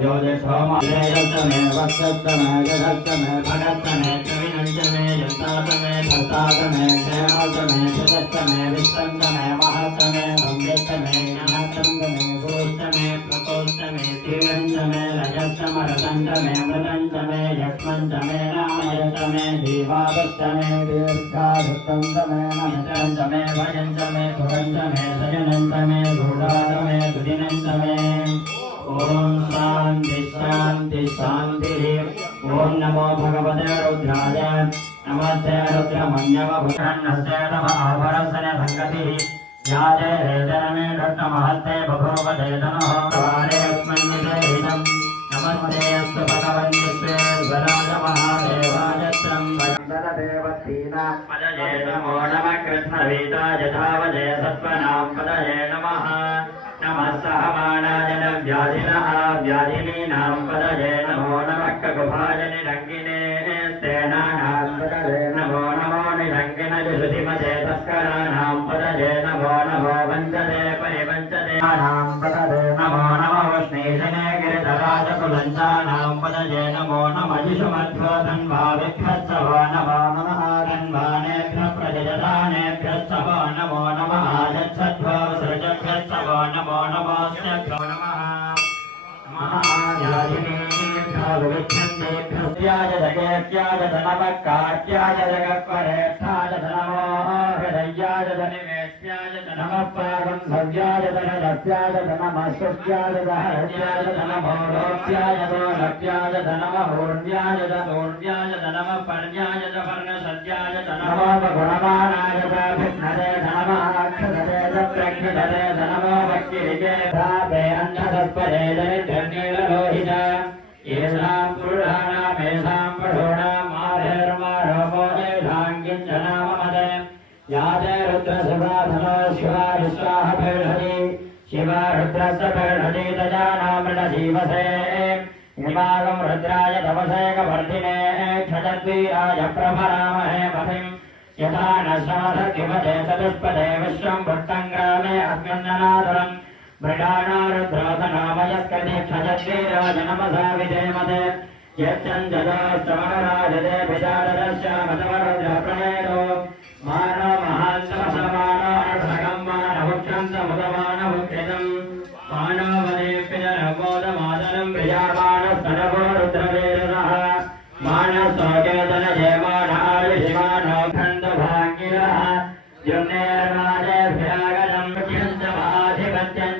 ज्योतिषोमात्मने यत्तमे वत्सत्तमे जगत्तमे भगत्तमे कविनञ्चमे यन्तातमे धर्तातमे क्षेमातमे शतत्तमे विस्तन्तमे महत्तमे संयत्तमे ज्ञानत्तमे गुरुत्तमे प्रकोत्तमे तीरञ्चमे रजत्तमरतन्तमे मृतञ्चमे यक्ष्मञ्चमे नामयन्तमे दीवादत्तमे दीर्घादत्तन्तमे नमितरञ्चमे भजन्तमे सुरञ्चमे सजनन्तमे गूढातमे दुदिनन्तमे ओम शांति शांति शांति ओम नमो भगवते रुद्राय नमस्ते रुद्रमन्यवभूषणस्य नमः आभरसने संगतिः याजे हेतनमे दत्तमहत्ते बभूव चेतनः द्वारे अस्मन्निदेहितं नमस्ते अस्तु भगवन्निश्वेश्वराय महादेवाय त्र्यम्बकदेवतीनां पदये नमो नमः कृष्णवीताय धावजे सत्त्वनां पदये नमः नमः सहमानाय व्याधिनः व्याधिनीनां पदये नमो नमः ककुभाय निरङ्गिने सेनानां पदये नमो नमो निरङ्गिनजुषुतिमते तस्कराणां पदये नमो नमो वञ्चते परिवञ्चते नां पदये नमो नमो वैष्णेशने गिरिधराजकुलञ्चानां पदये नमो नमः जिषुमध्वधन्वाविभ्यस्तवो नमो नमः धन्वानेभ्यः प्रजयदानेभ्यस्तवो नमो नमः यच्छध्वसृजभ्यस्तवो नमो नमोऽस्यभ्यो नमः महायाजिनेभ्यो विच्छन्देभ्यस्याय जगेभ्याय धनमक्काट्याय जगत्परेष्ठाय नमो हृदयाय धनिमेष्याय नमः पारम्भव्याय धनलभ्याय नमस्तुभ्याय हृदयाय धनमोरोप्याय दोलभ्याय धनमहूर्ण्याय दूर्व्याय धनमः पर्याय वर्णसद्याय नमो गुणमानाय भिन्नदे धनमाक्षदे प्रज्ञदे धनमो भक्तिरिजे भावे अन्नदत्पदे नीललोहिता येषां पुरुषाणामेषां पशूनाम् आधेर्मारोपो येषां किञ्चनाममदे याते रुद्रसुराधनो शिवा विश्वाः पेषति शिवा रुद्रस्य पेषति तजानामृतजीवसे हिमागं रुद्राय तपसेकवर्धिने क्षजद्वीराय प्रभरामहे मतिम् यथा न श्राद्धकिमते चतुष्पदे विश्वं भुक्तं ग्रामे अस्मिन्ननादरम् मृडाना रुद्रोधनामयस्कृति क्षजद्वीराय नमसा विधेमते यच्चञ्जदाश्रमणराजते विचारदश्यामतवरुद्रप्रणेतो मानो महान्तमसमानो मानवुक्षन्तमुदमानवुक्षितम् मानवदेप्यजनबोधमादनं प्रियामानस्तनवो रुद्रवेदः मानस्तोकेतनजयमानायुषिमानो खण्डभाङ्गिरः युन्नेर्मादेभ्यागजं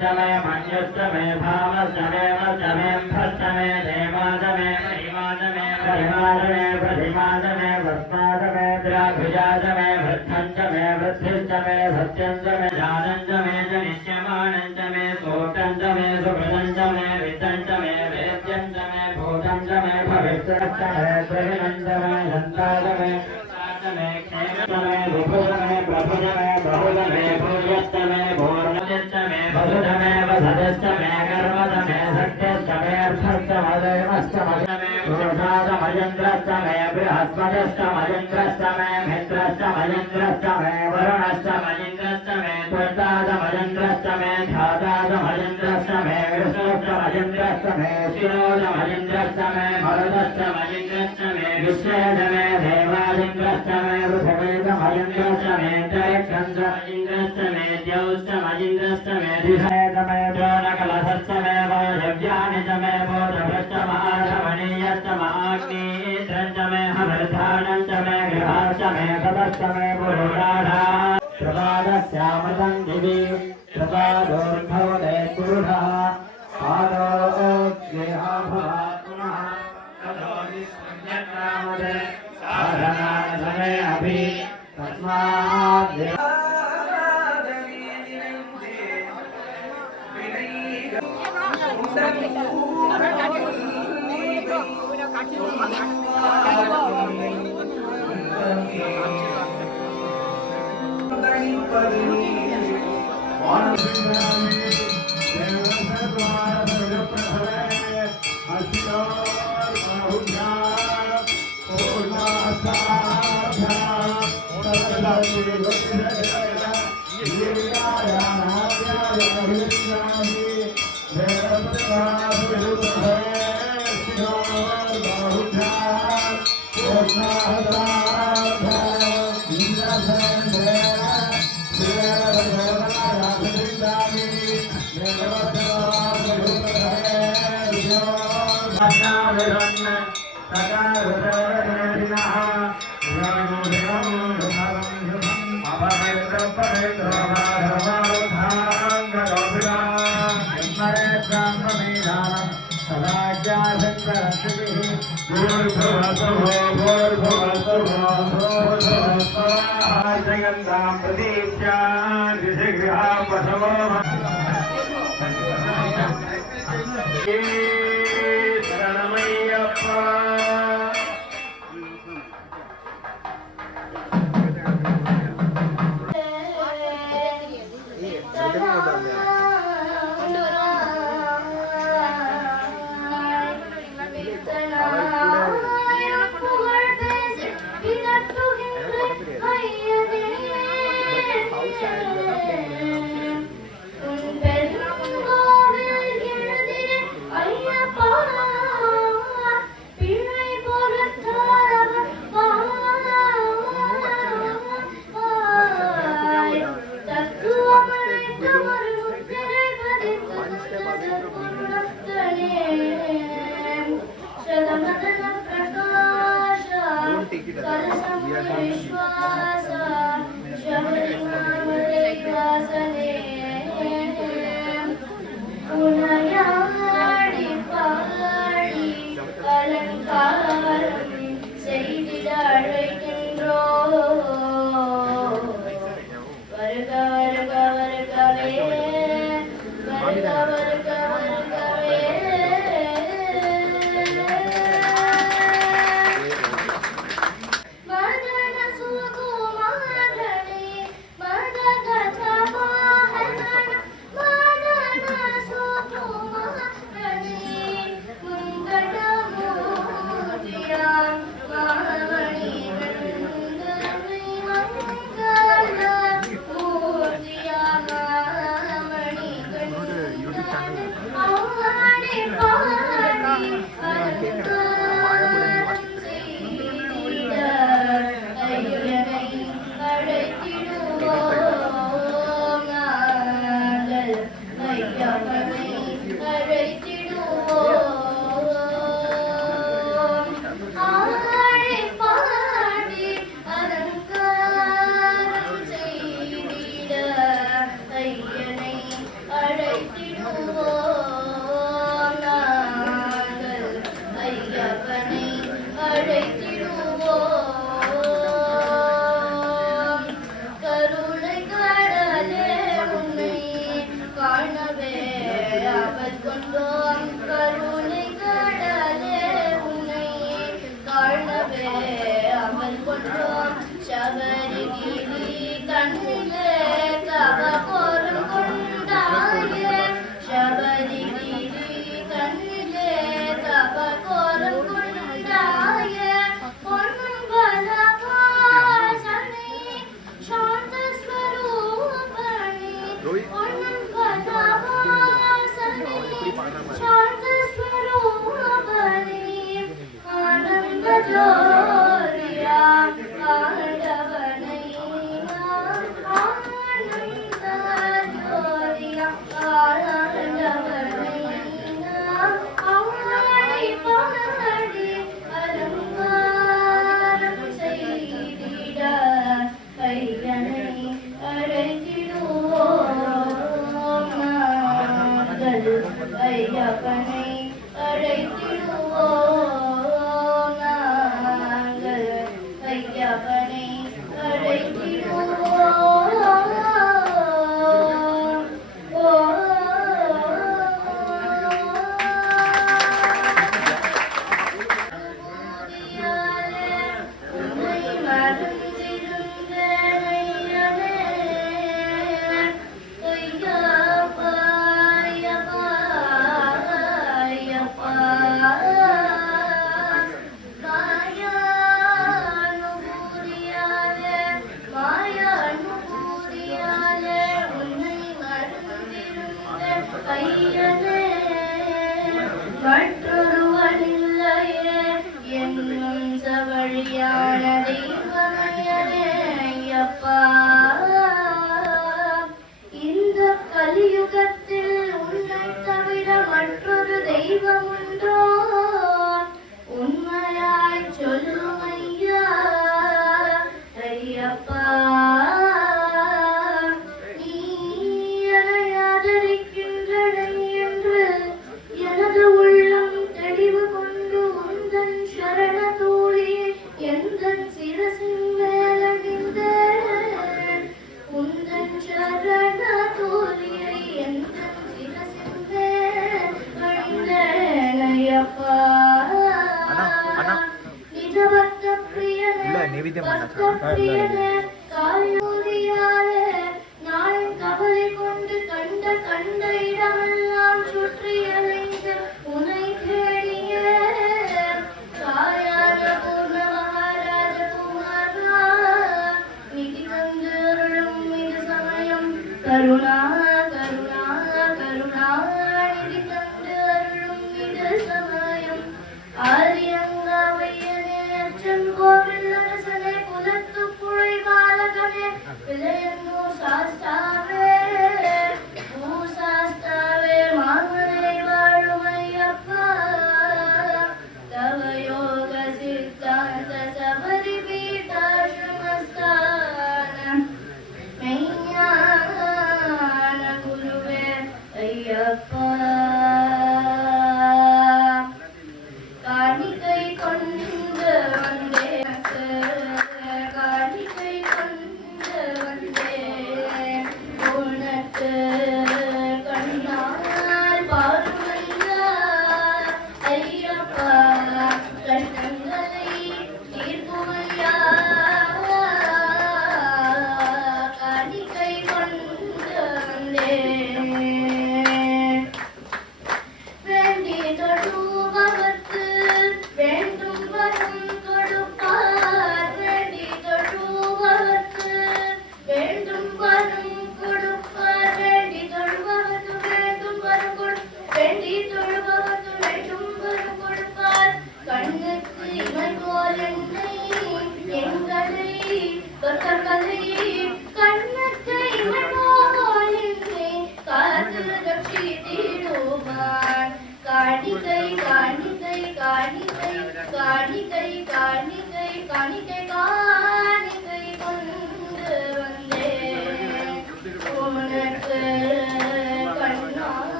च मे मन्युश्च मे भावश्च मे वश्च मे भश्च मे देवाच मे महिमाच मे परिमाच मे प्रतिमाच मे वस्माच मे द्राभिजाच मे वृद्धं च मे वृद्धिश्च मे सत्यं च मे जानं च मे च नित्यमानं च मे सूक्तं च मे सुकृतं च मे वित्तं च मे वेद्यं च मे भूतं च मे भविष्यश्च मे प्रहिणं च मे हन्ता च मे मे क्षेमश्च मे विभुज मे प्रभुज मे बहुज मे भूयश्च मे भूर्णश्च मे वसुध मे वसदश्च मे कर्मच मे शक्तिश्च मे अर्थश्च मदेवश्च मे पुरुषाच मयन्द्रश्च मे बृहस्पतिश्च मयन्द्रश्च मे मित्रश्च मयन्द्रश्च मे वरुणश्च मयन्द्रश्च मे त्वष्टाच मयन्द्रश्च मे ध्याताच मयन्द्रश्च मे विष्णुश्च मयन्द्रश्च मे शिरोच मयन्द्रश्च मे मरुदश्च मयन्द्रश्च मे विश्वेश मे देवादिन्द्रश्च मे पृथिवीच मयन्द्रश्च मे त्रयक्षञ्च मयन्द्रश्च मे द्यौश्च मयन्द्रश्च मे दिशेच मे द्रोणकलशश्च मे वायव्यानि च मे बोधभश्च महाधमनीयश्च महाग्नीन्द्रञ्च मे हविर्धानञ्च मे गृहाश्च मे तपश्च मे पुरुषाढा प्रपादस्यामृतं दिवि प्रपादोर्भव ते पुरुषः पादोऽग्निहाभः पुनः ततो विस्मृत्यन्नामदे साधनानसमे अभि तस्मात्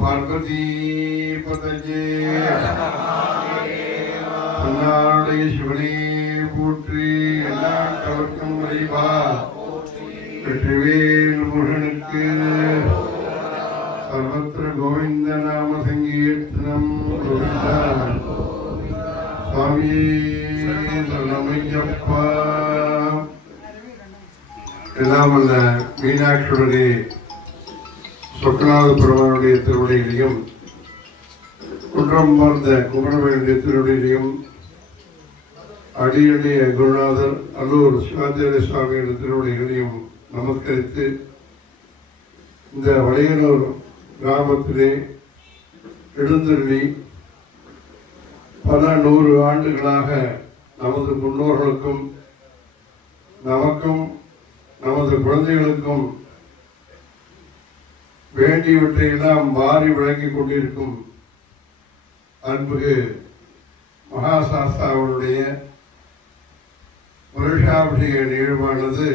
பார்வதி பதஜே அண்ணாடைய சிவனே போற்றி எல்லாட்டவர்க்கும் வழிபா வெற்றிவேல் முருகனுக்கு சர்வத்திர கோவிந்த நாம சங்கீர்த்தனம் கோவிந்தா சுவாமியே சரணமையப்பா. எல்லாம் வல்ல மீனாட்சியுடைய சொக்கநாத பெருமானுடைய திருவடியிலையும் குன்றம் பார்ந்த குமரவேலுடைய திருவடியிலையும் அடியடைய குருநாதர் அல்லூர் சிவாச்சாரிய சுவாமியுடைய திருவடிகளையும் நமஸ்கரித்து இந்த வளையனூர் கிராமத்திலே எழுந்தருளி பல 100 ஆண்டுகளாக நமது முன்னோர்களுக்கும் நமக்கும் நமது குழந்தைகளுக்கும் வேண்டியவற்றையெல்லாம் மாறி விளங்கிக் கொண்டிருக்கும் அன்புகு மகாசாஸ்தாவுடைய வருஷாபிஷேக நிகழ்வானது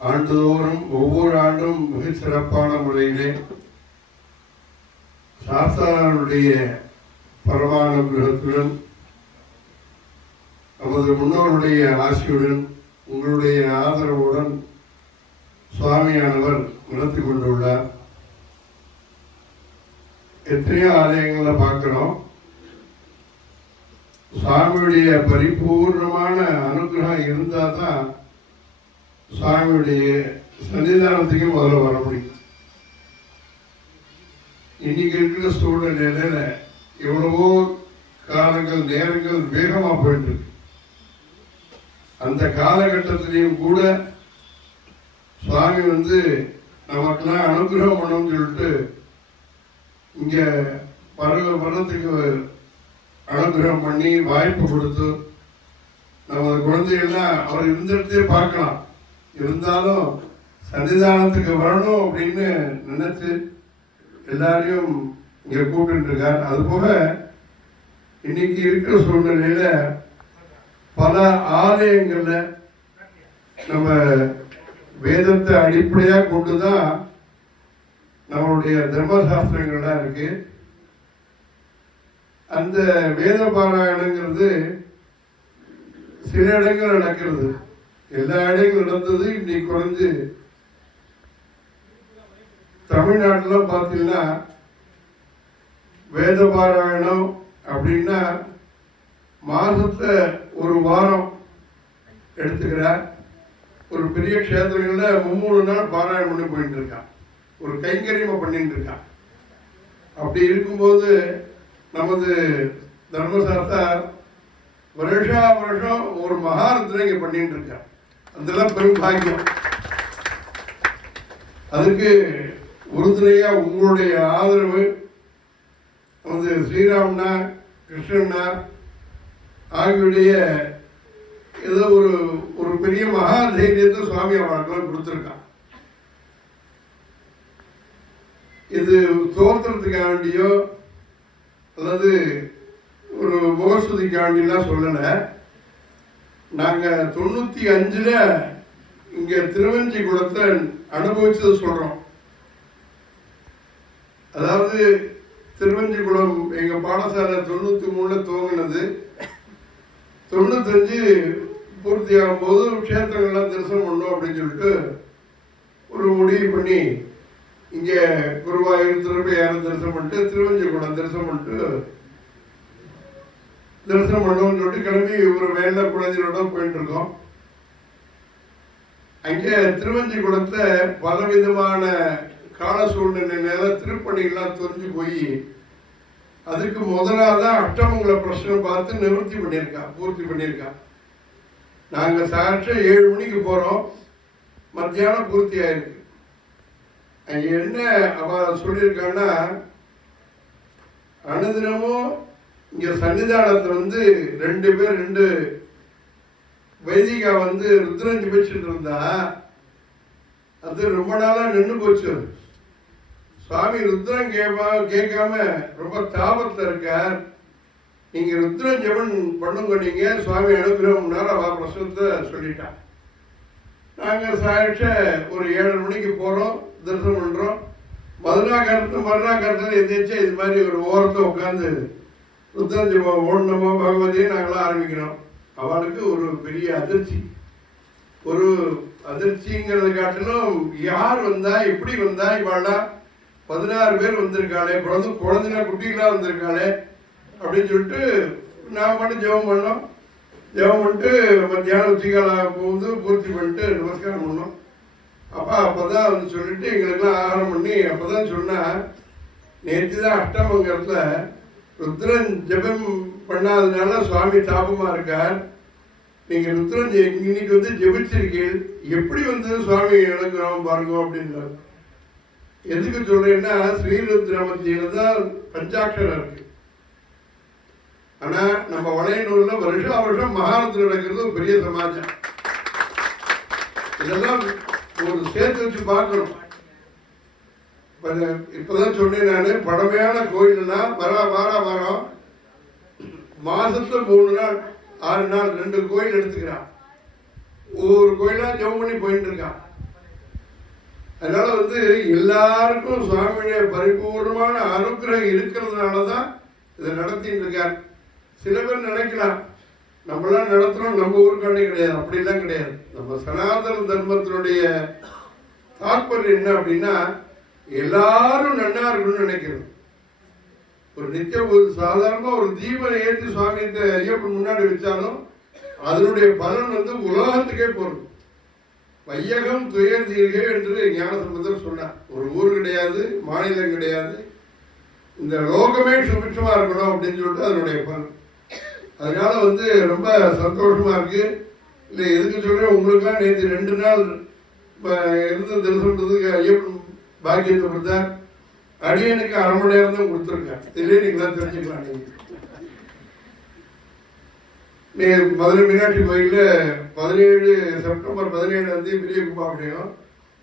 ஆண்டுதோறும் ஒவ்வொரு ஆண்டும் மிக சிறப்பான முறையிலே சாஸ்தாவுடைய பரமானுகிரகத்துடன் நமது முன்னோருடைய ஆசியுடன் உங்களுடைய ஆதரவுடன் சுவாமியானவர் நடத்தி கொண்டுள்ளார். எத்தனையோ ஆலயங்களை பார்க்கிறோம். சுவாமியுடைய பரிபூர்ணமான அனுகிரகம் இருந்தால் தான் சுவாமியுடைய சன்னிதானத்துக்கு முதல்ல வர முடியும். இன்னைக்கு இருக்கிற சூழ்நிலையில எவ்வளவோ காலங்கள் நேரங்கள் வேகமா போயிட்டு இருக்கு. அந்த காலகட்டத்திலையும் கூட சுவாமி நமக்கெல்லாம் அனுகிரகம் பண்ணணும்னு சொல்லிட்டு இங்க வர்றதுக்கு அனுகிரகம் பண்ணி வாய்ப்பு கொடுத்து நமது குழந்தைகள்லாம் அவர் இருந்துட்டே பார்க்கலாம். இருந்தாலும் சன்னிதானத்துக்கு வரணும் அப்படின்னு நினைச்சு எல்லாரையும் இங்க கூப்பிட்டு இருக்கார். அது போக இன்னைக்கு இருக்கிற சூழ்நிலையில பல ஆலயங்கள்ல நம்ம வேதத்தை அடிப்படையா கொண்டுதான் நம்மளுடைய தர்மசாஸ்திரங்கள்லாம் இருக்கு. அந்த வேத பாராயணங்கிறது சில இடங்கள் நடக்கிறது, எல்லா இடங்களும் நடந்தது. இன்னைக்கு குறைஞ்சு தமிழ்நாட்டில் பார்த்தீங்கன்னா வேத பாராயணம் அப்படின்னா மாசத்துல ஒரு வாரம் எடுத்துக்கிறார். ஒரு பெரிய க்ஷேத்திரங்கள்ல 3 நாள் பாராயணம் பண்ணி போயிட்டு இருக்கான், ஒரு கைங்கரியமா பண்ணிட்டு இருக்கான். அப்படி இருக்கும்போது நமது தர்மசாஸ்திரா வருஷா வருஷம் ஒரு மகாரத்னம் இங்க பண்ணிட்டு இருக்கான். அதெல்லாம் பெரும் பாக்கியம். அதுக்கு உறுதுணையா உங்களுடைய ஆதரவு நமது ஸ்ரீராம்னா கிருஷ்ணன்னா ஆகியோடைய ஏதோ ஒரு பெரிய மகா தைரியத்தை சுவாமி அவர்களுக்கு கொடுத்துருக்கான். இது தோற்றத்துக்காக வேண்டியோ அதாவது ஒரு முகஸ்துதிக்காண்டிலாம் சொல்லலை. நாங்கள் 95ல் இங்கே திருவஞ்சிக்குளத்தை அனுபவிச்சது சொல்கிறோம். அதாவது திருவஞ்சிக்குளம் எங்கள் பாடசாலை 93ல் துவங்கினது. 95 பூர்த்தி ஆகும்போது க்ஷேத்திரங்கள்லாம் தரிசனம் பண்ணோம் அப்படின்னு சொல்லிட்டு ஒரு முடிவு பண்ணி இங்கே குருவாயூர் திருப்பையாறு தரிசனம் பண்ணிட்டு திருவஞ்சிக்குளம் தரிசனம் பண்ணிட்டு தரிசனம் பண்ணோம்னு சொல்லிட்டு கிளம்பி ஒரு வேலை குழந்தைகளோட போயிட்டு இருக்கோம். அங்கே திருவஞ்சிக்குளத்தை பலவிதமான கால சூழ்நிலையில திருப்பணிகள்லாம் தொலைஞ்சு போய் அதுக்கு முதலாதான் அஷ்டமங்கல பிரச்சனை பார்த்து நிவர்த்தி பண்ணியிருக்கான், பூர்த்தி பண்ணியிருக்கான். நாங்கள் சாட்ச 7 மணிக்கு போகிறோம், மத்தியானம் பூர்த்தி ஆயிருக்கு. அங்கே என்ன அவ சொல்லியிருக்கான்னா, அனுதினமும் இங்கே சன்னிதானத்தை 2 பேர் 2 வைதிகா ருத்ரஞ்சி வச்சுட்டு இருந்தா அது ரொம்ப நாளாக நின்று போச்சு. சுவாமி ருத்ரம் கேட்காம ரொம்ப தாபத்தில் இருக்கார். நீங்க ருத்ரம் ஜெபம் பண்ணுங்க, நீங்க சுவாமி அனுகிரகம்னார். அவ பிரசனத்தை சொல்லிட்டான். நாங்க சாட்ச ஒரு 7:30 மணிக்கு போறோம், தரிசனம் பண்றோம். மறுநாள் எதிர்த்து இது மாதிரி ஒரு ஓரத்தை உட்காந்து ருத்ரம் ஜெபம் ஓடணுமோ பகவதியை நாங்களாம் ஆரம்பிக்கிறோம். அவளுக்கு ஒரு பெரிய அதிர்ச்சி. ஒரு அதிர்ச்சிங்கிறத காட்டிலும் யார் வந்தா, எப்படி வந்தா, இவாளா 16 பேர் வந்திருக்காளே, குழந்தைங்க குட்டிகளா வந்திருக்காளே அப்படின்னு சொல்லிட்டு நான் மட்டும் ஜெபம் பண்ணோம். ஜெபம் பண்ணிட்டு மத்தியானம் உச்சிக்காலம் போகுது பூர்த்தி பண்ணிட்டு நமஸ்காரம் பண்ணோம். அப்பதான் சொல்லிட்டு எங்களுக்கெல்லாம் ஆகாரம் பண்ணி அப்பதான் சொன்னா, நேற்று தான் அஷ்டமங்கலத்துல ருத்ரன் ஜெபம் பண்ணாததுனால சுவாமி தாபமா இருக்கார். நீங்க ருத்ரன் இன்னைக்கு ஜெபிச்சிருக்கீள், எப்படி சுவாமி அனுகிரகம் பாருங்க அப்படின்றார். எதுக்கு சொல்றேன்னா, ஸ்ரீருத்ரமத்தியில தான் பஞ்சாட்சரம் இருக்கு. ஆனா நம்ம வளையனூர்ல வருஷா வருஷம் மகாரத்னம் நடக்கிறது ஒரு பெரிய சமாஜம். இதெல்லாம் ஒரு சேர்த்து வச்சு பார்க்கணும். இப்பதான் சொன்னேன் நானு, பழமையான கோயில்னா வாரம் மாசத்துல 3 நாள் 6 நாள் 2 கோயில் எடுத்துக்கிறான். ஒவ்வொரு கோயிலா ஜெபம் பண்ணி போயிட்டு இருக்கான். அதனால எல்லாருக்கும் சுவாமியுடைய பரிபூர்ணமான அனுகிரகம் இருக்கிறதுனாலதான் இதை நடத்திட்டு இருக்கார். சில பேர் நினைக்கலாம் நம்மளாம் நடத்துறோம், நம்ம ஊருக்காண்டி கிடையாது. அப்படிலாம் கிடையாது. நம்ம சனாதன தர்மத்தினுடைய தாற்பயம் என்ன அப்படின்னா, எல்லாரும் நன்னா இருக்கணும்னு நினைக்கிறது. ஒரு நித்தியம் ஒரு சாதாரண ஒரு தீபனை ஏற்றி சுவாமியத்தை ஐயப்பன் முன்னாடி வச்சாலும் அதனுடைய பலன் உலகத்துக்கே போறது. வையகம் துயர் தீர்கே என்று ஞானசம்பந்தர் சொன்னார். ஒரு ஊர் கிடையாது, மாநிலம் கிடையாது, இந்த லோகமே சுபிட்சமா இருக்கணும் அப்படின்னு சொல்லிட்டு அதனுடைய பலன். அதனால ரொம்ப சந்தோஷமா இருக்கு. இல்லை எதுக்கு சொல்றேன், உங்களுக்குலாம் நேற்று 2 நாள் இருந்து தரிசனத்துக்கு ஐயப்பன் பாக்கியத்தை கொடுத்தார். அடியனுக்கு 1/2 மணி நேரம் தான் கொடுத்துருக்கேன். இதுலேயே நீங்க தான் தெரிஞ்சுக்கலாம். மதுரை மீனாட்சி கோயிலில் 17 செப்டம்பர் 17 பெரிய கும்பாபிஷேகம்.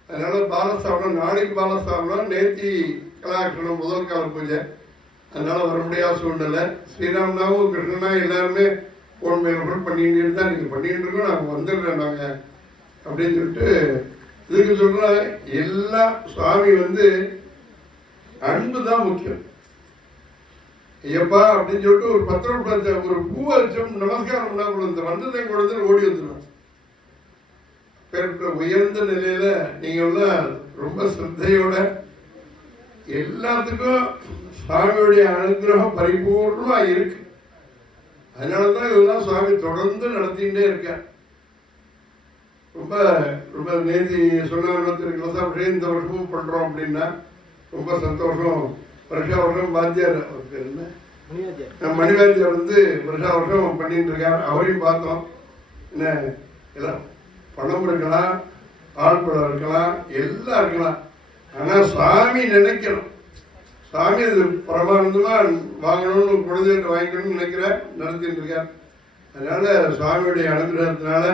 அதனால பாலஸ்தாபனம் நாளைக்கு பாலஸ்தாபனம், நேத்தி கலாட்சணம் முதல் கால பூஜை, அதனால வர முடியாத சூழ்நிலை. ஸ்ரீராம்னாவும் கிருஷ்ணனா எல்லாருமே ஃபோன் மேல பண்ணிட்டு தான் நீங்கள் பண்ணிட்டு இருக்கோம், நாங்கள் வந்துடுறோம் நாங்கள் அப்படின்னு சொல்லிட்டு இதுக்கு சொல்ற எல்லாம் சுவாமி வந்து அன்பு தான் முக்கியம். ஐயப்பா அப்படின்னு சொல்லிட்டு ஒரு பத்திரம் ஒரு பூவை வச்சோம் நமஸ்காரம் பண்ணா கூட இந்த வந்ததை கொடுத்து ஓடி வந்துடும். உயர்ந்த நிலையில நீங்க எல்லாம் ரொம்ப சிரத்தையோட எல்லாத்துக்கும் சுவாமியுடைய அனுகிரகம் பரிபூர்ணமா இருக்கு. அதனாலதான் இதெல்லாம் சுவாமி தொடர்ந்து நடத்திகிட்டே இருக்க. ரொம்ப ரொம்ப நேதி சொன்ன இந்த வருஷமும் பண்றோம் அப்படின்னா ரொம்ப சந்தோஷம். வருஷா வருஷம் வாத்தியார் என்ன மணிவாத்தியார் வந்து வருஷா வருஷம் பண்ணிட்டு இருக்காரு. அவரையும் பார்த்தோம். என்ன எல்லாம் பணம் இருக்கலாம், ஆழ்படம் இருக்கலாம், எல்லாம் இருக்கலாம். ஆனா சுவாமி நினைக்கணும். சாமி அது பரமானந்தமா வாங்கணும்னு குழந்தைகிட்ட வாங்கிக்கணும்னு நினைக்கிறார், நடத்திட்டு இருக்கார். அதனால சுவாமியுடைய அனுகிரகத்தினால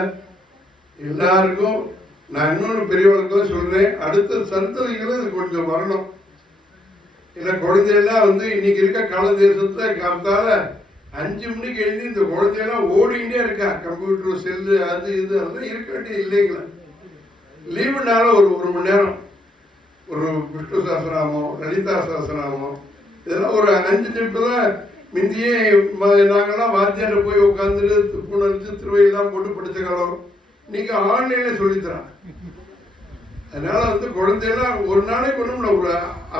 எல்லாருக்கும் நான் இன்னொன்று பெரியவர்களுக்கும் சொல்றேன், அடுத்த சந்ததிகளும் இது கொஞ்சம் வரணும். இல்லை குழந்தையெல்லாம் வந்து இன்னைக்கு இருக்க கால தேசத்துல காத்தால 5 மணிக்கு எழுதி இந்த குழந்தையெல்லாம் ஓடிக்கிட்டே இருக்கா. கம்ப்யூட்டர் செல்லு அது இது அதெல்லாம் இருக்க வேண்டிய இல்லைங்களா. லீவுனால ஒரு மணி நேரம் ஒரு விஷ்ணு சாஸ்திரநாமம், லலிதா சாஸ்திரநாமம், இதெல்லாம் ஒரு 5 நிமிஷம் தான். முந்தியே நாங்கள்லாம் வாத்தியார போய் உட்காந்துட்டு புணர்ச்சி திருவையெல்லாம் போட்டு படித்த காலம். இன்னைக்கு ஆன்லைன்ல சொல்லித்தரான். அதனால வந்து குழந்தையெல்லாம் ஒரு நாளைக்கு ஒன்றும் ஒரு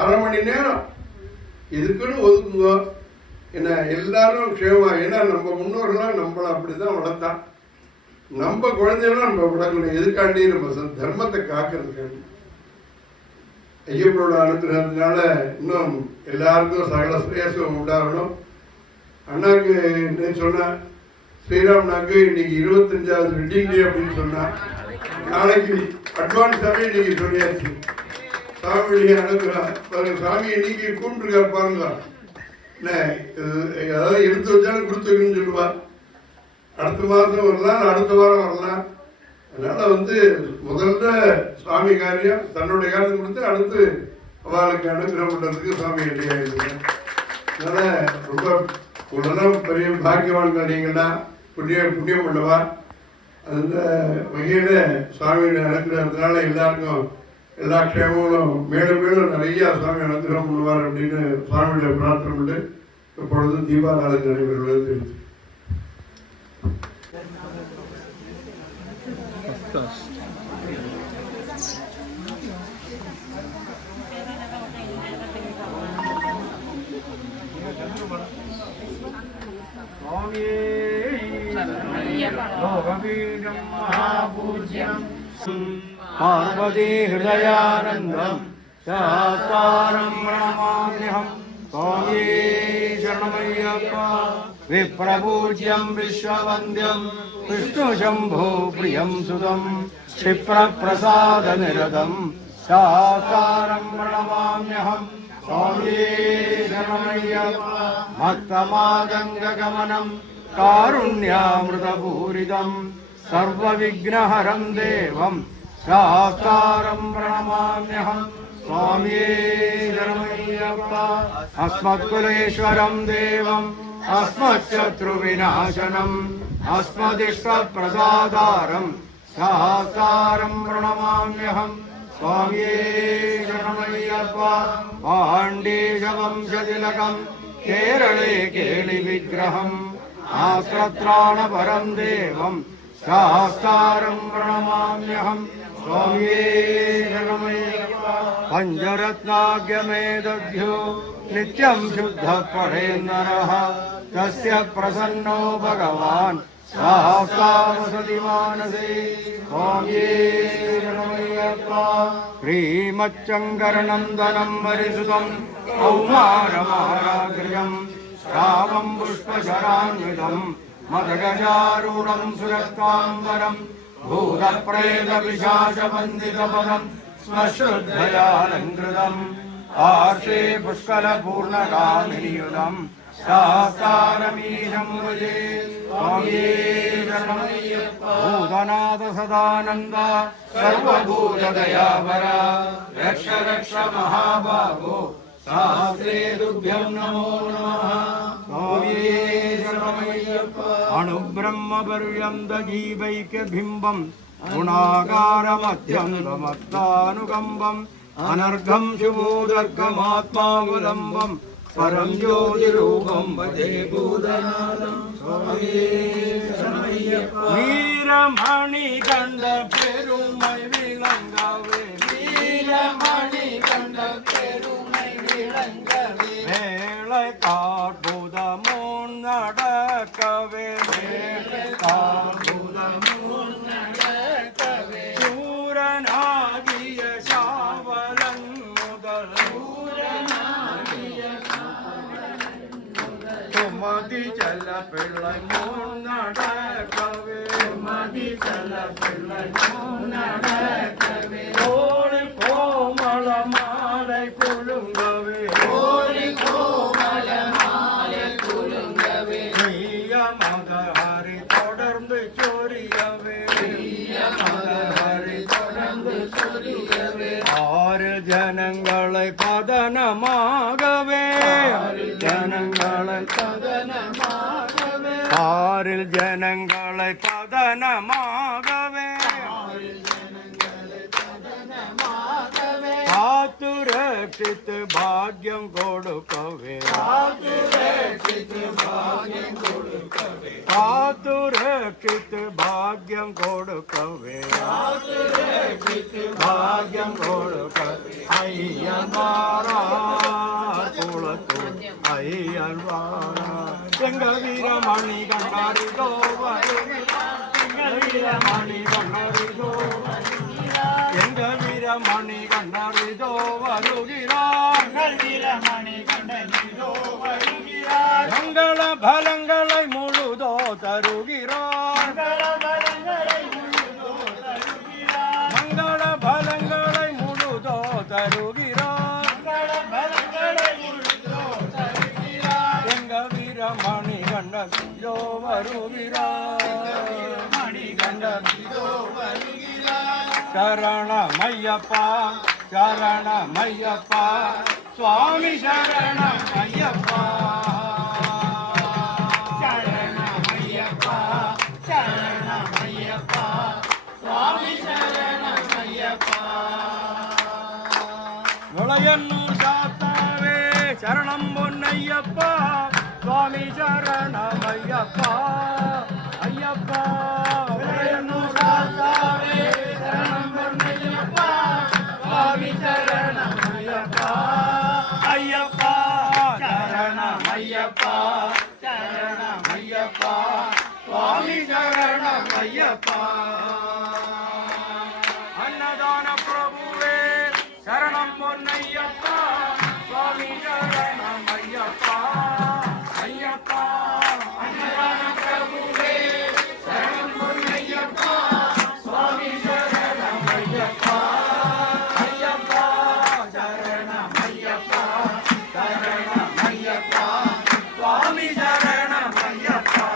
அரை மணி நேரம் இதுக்குன்னு ஒதுக்குங்க. என்ன எல்லாரும் க்ஷேமா. ஏன்னா நம்ம முன்னோர்கள்லாம் நம்மளை அப்படிதான் வளர்த்தான். நம்ம குழந்தையெல்லாம் நம்ம விடக்கணும். எதுக்காண்டி நம்ம தர்மத்தை காக்கிறதுக்காண்டி. ஐயப்பனோட அனுகிரகத்தினால இன்னும் எல்லாருக்கும் சகல சிரேசம் உண்டாகணும். அண்ணாக்கு சொன்ன ஸ்ரீராம்னாக்கு இன்னைக்கு 25வது வெட்டிங் டே அப்படின்னு சொன்னா, நாளைக்கு அட்வான்ஸாகவே இன்னைக்கு சொல்லியாச்சு. சாமியுடைய அனுகிரகம் பாருங்க. சாமி இன்னைக்கு கூப்பிட்டுருக்காரு பாருங்க. என்ன ஏதாவது எடுத்து வச்சாலும் கொடுத்து வைக்கணும்னு சொல்லுவா. அடுத்த மாதம் வரலாம், அடுத்த வாரம் வரலாம். அதனால வந்து முதல்ல சுவாமி காரியம் தன்னுடைய காரியத்தை கொடுத்து அடுத்து அவளுக்கு அனுகிரகம் பண்றதுக்கு சுவாமி ரெடியா இருக்கு. அதனால ரொம்ப உடனே பெரிய பாக்கியவான்கள் நீங்கன்னா புண்ணியம் பண்ணவா. அந்த வகையில சுவாமியுடைய அனுகிரகத்தினால எல்லாருக்கும் எல்லா க்ஷேமங்களும் மேலும் மேலும் நிறைய சுவாமி அனுகிரகம் பண்ணுவார் அப்படின்னு சுவாமியுடைய பிரார்த்தனை உண்டு. இப்பொழுது தீபாராதனை நடைபெறுவது தெரிவித்து பார்வதி ஹிருதயானந்தம் சாஸ்தாரம் பிரணமாம்யஹம். சுவாமி சரணமய்யப்பா. விப்ரபூஜ்யம் விஸ்வவந்தியம் விஷ்ணு சம்போ பிரியம் சுதம் க்ஷிப்ரப்ரசாத நிரதம் சாஸ்தாரம் பிரணமாம்யஹம். சுவாமி சரணமய்யப்பா. மத்தமாதங்ககமனம் காருண்யாமிருதபூரிதம் சர்வவிக்னஹரம் தேவம் சாஸ்தாரம் பிரணமாம்யஹம். சுவாமி சரணமய்யப்பா. அஸ்மத்குலேஸ்வரம் தேவம் அஸ்மத்சத்ருவிநாசனம் அஸ்மதிஷ்டப்பிரசாதாரம் சாஸ்தாரம் பிரணமாம்யஹம். சுவாமி சரணமய்யப்பா. பாண்டீஜவம்சதிலகம் கேரளே கேளி விக்கிரகம் ஆஸ்ரத்ராணபரம் தேவம் சாஸ்தாரம் பிரணமாம்யஹம். சுவாமி சரணமய்யப்பா. பஞ்சரத்னாக்யமேதத்யோ நித்யம் சுத்த பரேந்தரः தஸ்ய பிரசன்னோ பகவான் சாஸ்தாவசதி மானசே. சுவாமி சரணமய்யப்பா. ஸ்ரீமச்சங்கரநந்தனம் வரிசுதம் கௌமாரமாராகிருஜம் ராமம் புஷ்பசரான்விதம் மதகஜாரூಢம் சுரஸ்தாம்பரம் பூதப்ரேதபிசாசவந்திதபதம் ஸ்மஸ்ருத்வயாலங்கிருதம் ஆர்ஷே புஷ்கலபூர்ணகாமினியுதம் சாஸ்தாரமீஷம் பஜே சுவாமியே சரணமய்யப்பா. பூதநாத சதானந்த சர்வபூததயாபரா ரக்ஷ ரக்ஷ மகாபாகோ சாஸ்திரே துப்யம் நமோ நமः. சுவாமியே சரணமய்யப்பா. அணுப்ரஹ்ம பர்யந்த ஜீவைக்க பிம்பம் குணாகாரமத்யங்கமத்தானுகம்பம் அனர்கம் சுபோதர்கமாத்மாவுலம்பம் பரம் ஜோதிரூபம் பஜே பூதநாதம். சுவாமியே சரணமய்யப்பா. வீரமணி கண்ட பெருமை விளங்கவே வீரமணி கண்ட பெருமை விளங்கவே வேளை காற்புதமுன் நடக்கவே வேளை காற்புதமுன் நடக்கவே சூரனாகிய சாவலன் முதல் சுமதி செல்ல பிள்ளை முன் நடக்கவே சுமதி செல்ல பிள்ளை முன் நடக்கவே கோழி கோமள மாலை குலுங்கவே கோழி கோமள மாலை குலுங்கவே நீய மதஹரி தொடர்ந்து சொரியவே நீய மதஹரி தொடர்ந்து சொரியவே ஆறு ஜனங்களை பதனமாகவே ஜனங்களை பதனமாகவே ஆறில் ஜனங்களை பதனமாகவே காத்து ரட்சித்து பாக்யம் கொடுக்கவே காத்து ரட்சித்து பாக்யம் கொடுக்கவே காத்து ரட்சித்து பாக்யம் கொடுக்கவே காத்து ரட்சித்து பாக்யம் கொடுக்கவே ஐயன் வாரா குலத்து ஐயன் வாரா. எங்க வீரமணி கண்டாரிதோ வருகிறார். எங்க வீரமணி கண்டாரிதோ எங்க வீரமணி கண்டறிதோ வருகிறார். வீரமணி கண்டறிதோ வருகிறார். மங்கள பலங்களை முழுதோ தருகிறார். மங்கள பலங்களை முழுதோ தருகிறார். எங்க வீரமணி கண்டறிதோ வருகிறார். மணி கண்டறிதோ வருகிறார். சரணமையப்பா சரணமையப்பா சுவாமி சரணமையப்பா சரணமையப்பா சரணமையப்பா சுவாமி சரணமையப்பா. விளையன்னூர் சாத்தாவே சரணம் பொன்னையப்பா சுவாமி சரணமையப்பா ஐயப்பா. விளையன்னூர் சாத்தாவே சரணம் பொன்னையப்பா சுவாமி சரணமையப்பா ஐயப்பா. சரணமையப்பா சரணமையப்பா சுவாமி சரணமையப்பா. அன்னதான பிரபுவே சரணம் பொன்னையப்பா சுவாமி சரணமையப்பா ஐயப்பா. அன்னதான பிரபுவே சரணம் பொன்னையப்பா சுவாமி சரணமையப்பா ஐயப்பா. சரணமையப்பா சரணமையப்பா சுவாமி சரணமையப்பா.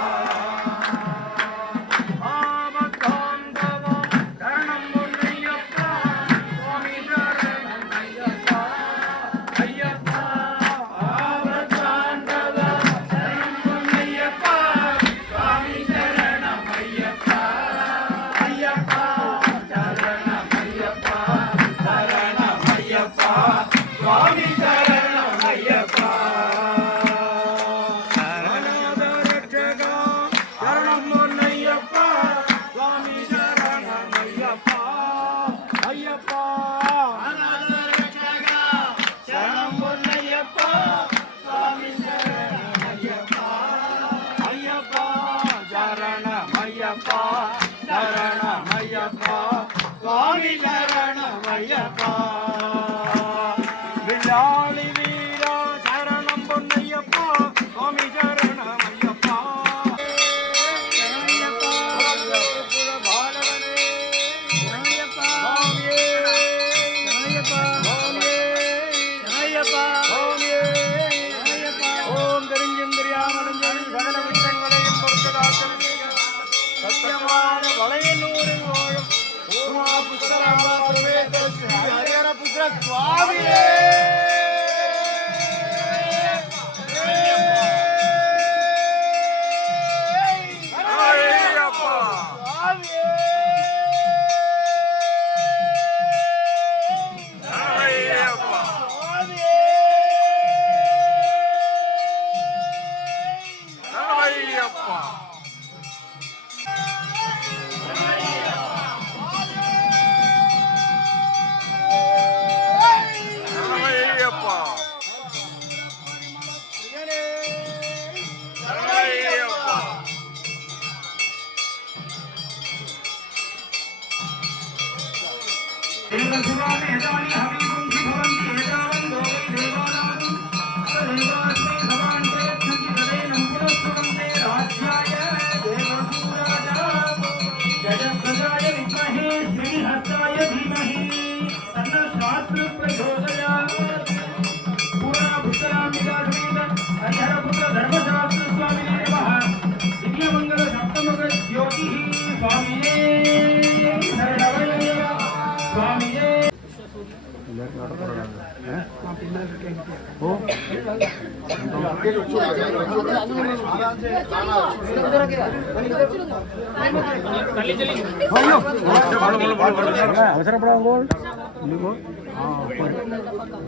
ஆபத்தாண்டவம் சரணம் பொன்னையப்பா சுவாமி சரணமையப்பா ஐயப்பா. ஆபத்தாண்டவம் சரணம் பொன்னையப்பா சுவாமி சரணமையப்பா ஐயப்பா. சரணமையப்பா சரணமையப்பா சுவாமி சரணமையப்பா. சரணாத ரட்சகா சரணம் பொன்னையப்பா சுவாமி சரணமையப்பா ஐயப்பா. அநாத ரட்சகா சரணம் பொன்னையப்பா சுவாமி சரணமையப்பா ஐயப்பா. சரணமையப்பா சரணமையப்பா சுவாமி சரணமையப்பா. வில்லாளி தொலைநூறு ஓழும் பூர்வா புஷ்கராம்பா சமேத ஸ்ரீ ஹரிஹர புத்திர சுவாமியே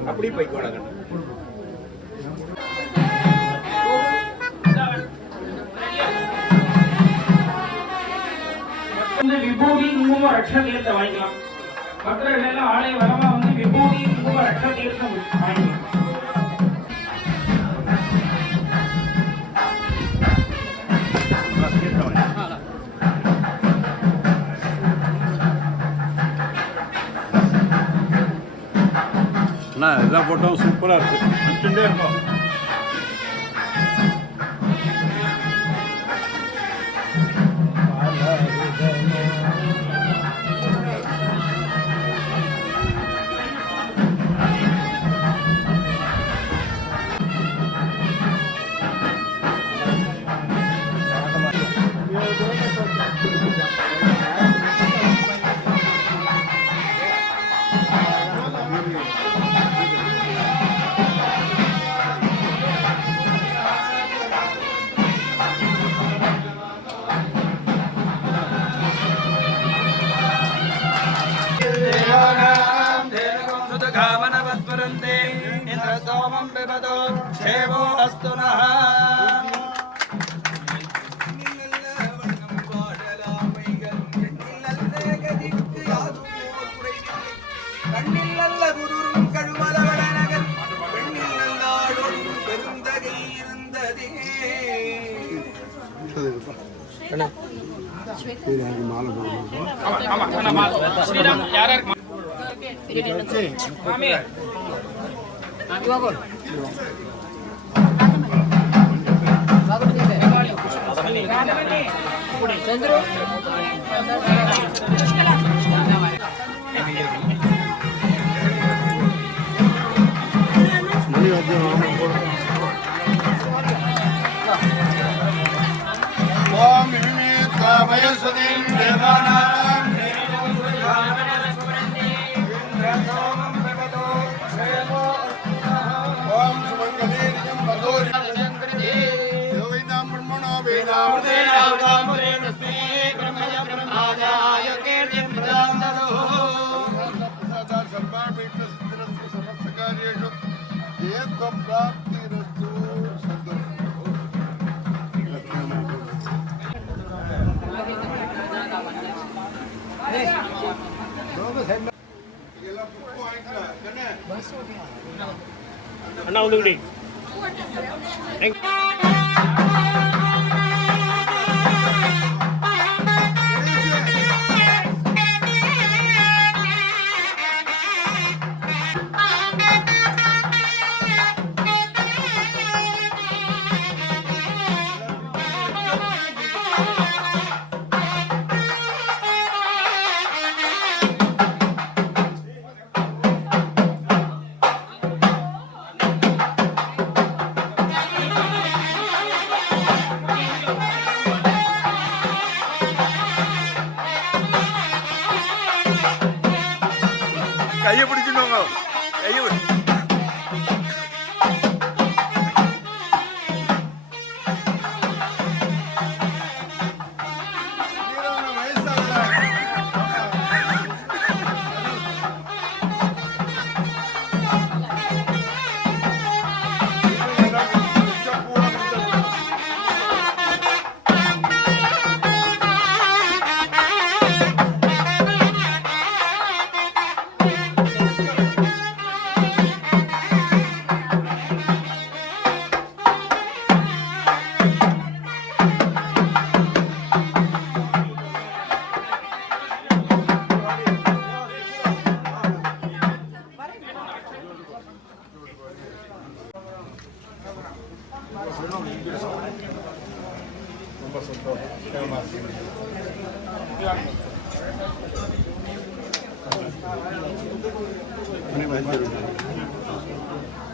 அப்படி போய் கூட விபூதி குங்குமம் ரட்ச தீர்த்தம் வாங்கிக்கலாம். பக்தர்கள் எல்லாம் ஆலய வரமா வந்து விபூதி குங்குமம் ரட்ச தீர்த்தம் வாங்கிக்கலாம். எல்லா போட்டோம் சூப்பரா இருக்கு. இருக்கும் क्षेमो अस्तु नः ஓம் வயசுதேன் தேவானாம் ஓம் சுமங்கலீரியம் பதோரி யோகிதாம் பிரம்மணோ வேதாமுதேனாமுதேனஸ்மே பிரம்மய பிரம்மாதாய கீர்த்திம் பிரதாந்ததோ சதா சர்வாபீட்ட சித்திரஸ்து சமஸ்தகாரியேஷு ஏத்வ பிராப்திரஸ்து சந்தோ அண்ணா வந்து பிடிச்சிருவாங்க ஐயோ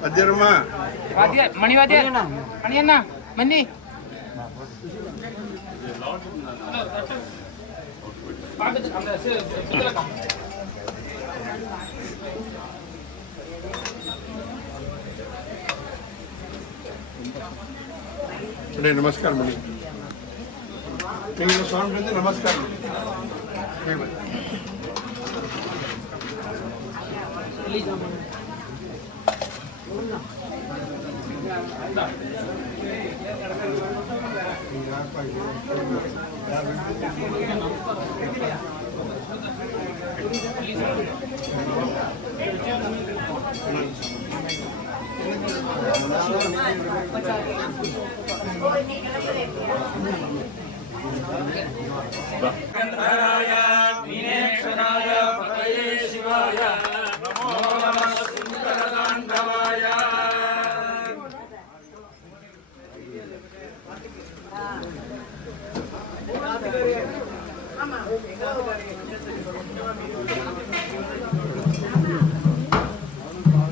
அத்தியரமா மணிவாத்தியார் மணி அண்ணா மந்தி நமஸ்காரம் பண்ணி நீங்கள் சுவாமி வந்து நமஸ்காரம்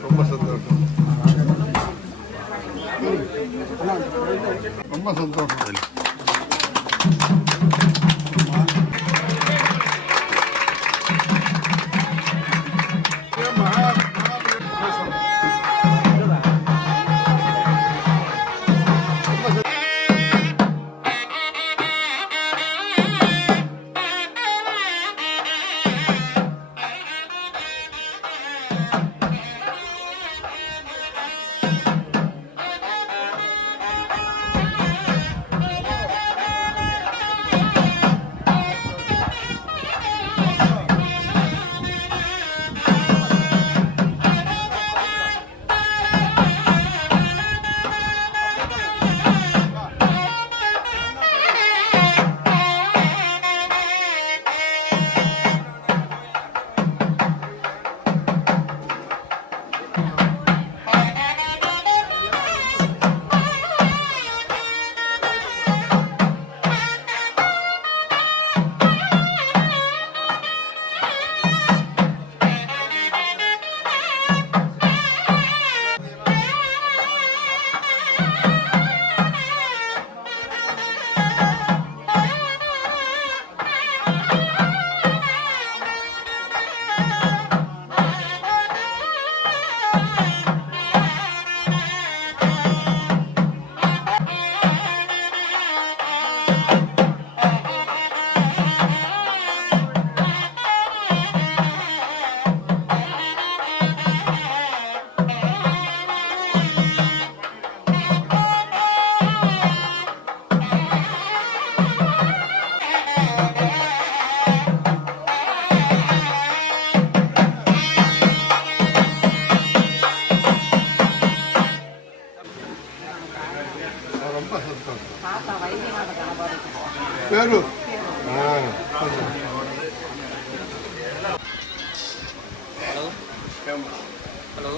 ரொம்ப சந்தோஷம் ரொம்ப சந்தோஷம் పేరు హలో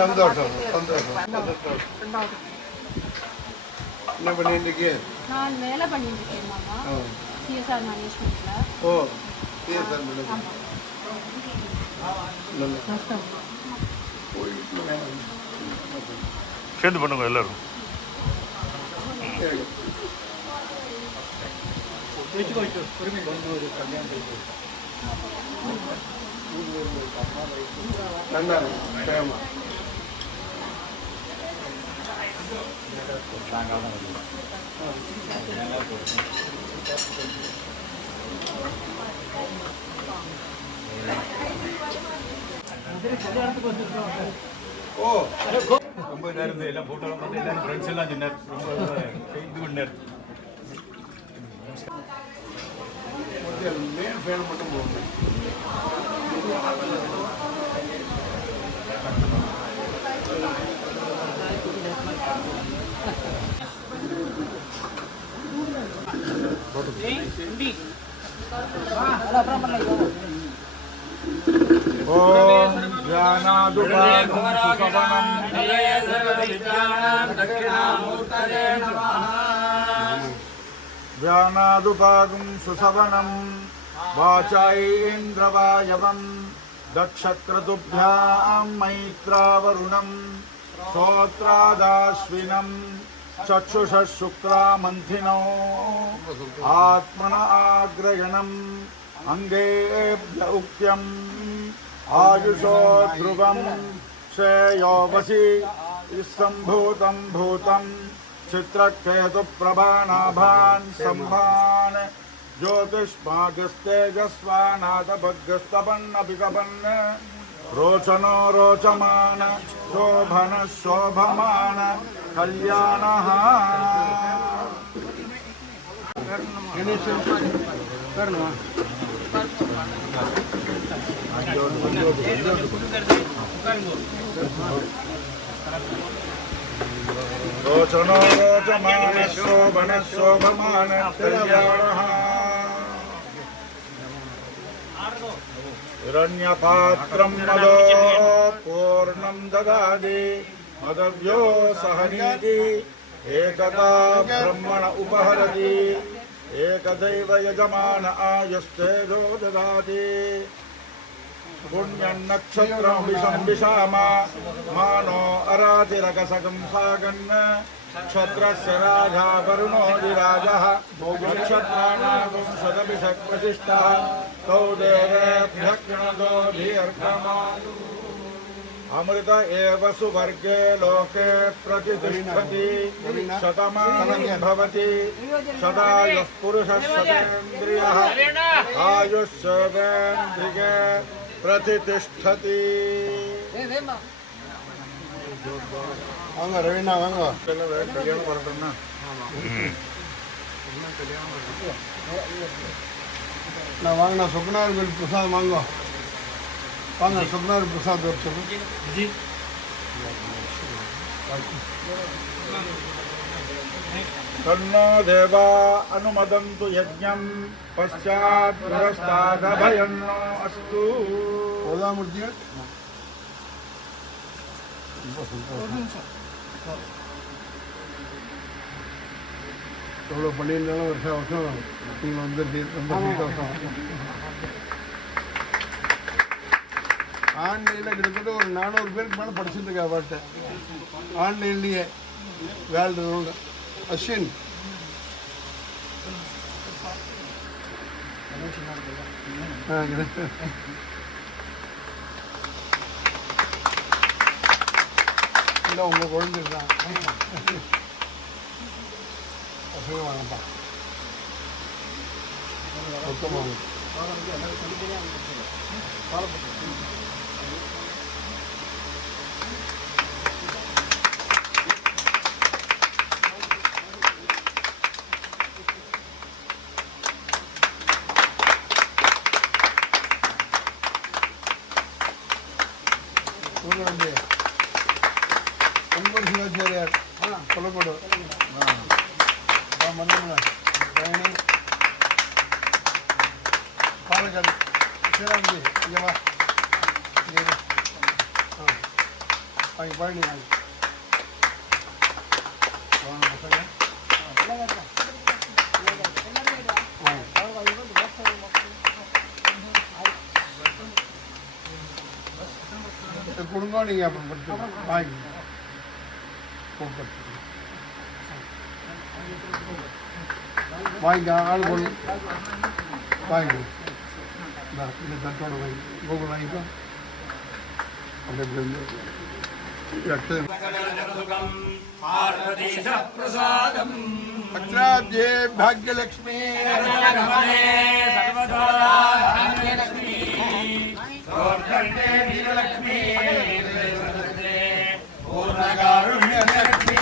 சந்தோஷம் சந்தோஷம் என்ன பண்ணிட்டு நான் வேலை பண்ணிட்டு இருக்கேன் மாமா சிஎஸ்ஆர் மேனேஜ்மெண்ட்ல. ஓ சிஎஸ்ஆர் மேனேஜ்மெண்ட் சேர்ந்து பண்ணுங்க எல்லாரும். ரொம்ப இதாக இருந்து எல்லாம் ஃபோட்டோலாம் பார்த்து எல்லாரும் ஃப்ரெண்ட்ஸ் எல்லாம் சொன்னார். ரொம்ப இது பண்ணார். ஃபேன் மட்டும் போகணும். ஓம் ஞானாதுபாகம் சுசவனம் ஞானாதுபாகம் சுசவனம் வாசாயேந்திரவாயவம் தக்ஷக்ரதுभ्यां மைத்ராவருணம் சோத்ராதாஸ்வினம் चक्षुषः शुक्रामन्थिनो आत्मन आग्रयणम् अंगेभ्य उक्त्यम् आयुषो ध्रुवम् श्रेयो वसि सम्भूतं भूतं चित्रकेतुप्रभानाभान् सम्भान् ज्योतिष्मागस्तेजस्वानाथभग्गस्तपन्नपितपन् रोचनो रोचमान शोभन शोभमान कल्याणः रोचनो रोचमान शोभन शोभमान कल्याणः हिरण्यपात्रं मदो पूर्णं ददाति मदव्यो सहनीति एकदा ब्रह्मण उपहरति एकदैव यजमान आयुस्तेजो ददाति पुण्यं नक्षत्रं विशं मानो अरातिरकसकं सागन् क्षत्रस्य राजा वरुणो विराजः नक्षत्राणां शतभिषक्प्रतिष्ठः तौ देवेभ्यः कृणतो दीर्घमायुः अमृत एव सुवर्गे लोके प्रतिष्ठति शतमानं भवति सदायुः पुरुषः शतेन्द्रियः आयुष्येवेन्द्रिये प्रतिष्ठति வாங்க ரவீனா வாங்க. கல்யாணம் பண்ணட்டும்னா நான் வாங்கினா சுகுணார் கோயில் பிரசாத் வாங்க வாங்க. சுகுணார் பிரசாத் வச்சுக்கோ. तन्नो देवा अनुमदन्तु यज्ञं पश्चात् पुरस्तादभयन्नो अस्तु. கோதாமூர்த்தி எவ்வளோ பண்ணியிருந்தாலும் வருஷம் வருஷம் நீங்கள் வந்துருக்கு. ரொம்ப சந்தோஷம். ஆன்லைனில் கிட்டத்தட்ட ஒரு 400 பேருக்கு மேலே படிச்சுட்டு இருக்கா பாட்டை. ஆன்லைன்லேயே வேல்டு ரவுண்டு. அஸ்வின் இல்லை உங்கள் குழந்தை தான். பசங்க வாங்கப்பா. மொத்தமாக சிவாச்சாரியார் கொல்லக்கூட மன்னமலை பயணி பாலக்காடு ஸ்ரீராம்ஜி இங்கே வா. இங்கே வாங்கி பழனி வாங்கி பசங்க கொடுங்க நீங்கள் அப்புறம் கொடுத்துருங்க வாங்கி போக்குவரத்து வாங்கிக்க ஆள் கொண்டு வாங்கி இந்த தட்டோட வாங்கி கோகுல் வாங்கிக்கோ அப்படியே अत्राद्ये भाग्यलक्ष्मी वीरलक्ष्मी पूर्णकारुण्यलक्ष्मी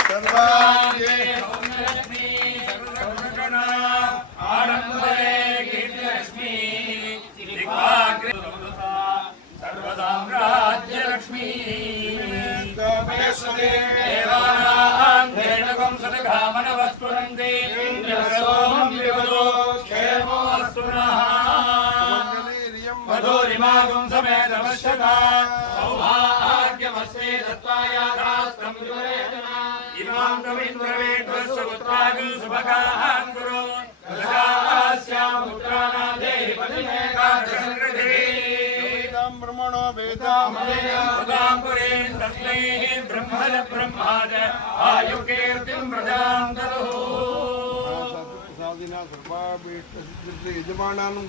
सर्वाद्ये आडम्बरे कीर्तिलक्ष्मी सर्वसाम्राज्यलक्ष्मी देवानां धेनुकं सदघामनवस्फुरन्ति सोमं विवदो क्षेमोऽस्तु नः मधुरिमागुं समेतमश्यता सौभाग्यमस्ते दत्तायाथास्तं विवरेतना इमां कविन्द्रवेट्वस्य पुत्रागं सुभगान् कुरु दशास्यां पुत्राणां देहि पतिमेकादशकृते ब्रह्मणो वेदामलेन तस्मै ब्रह्मज ब्रह्माज आयुकीर्तिं प्रदां ददुः यजमानानं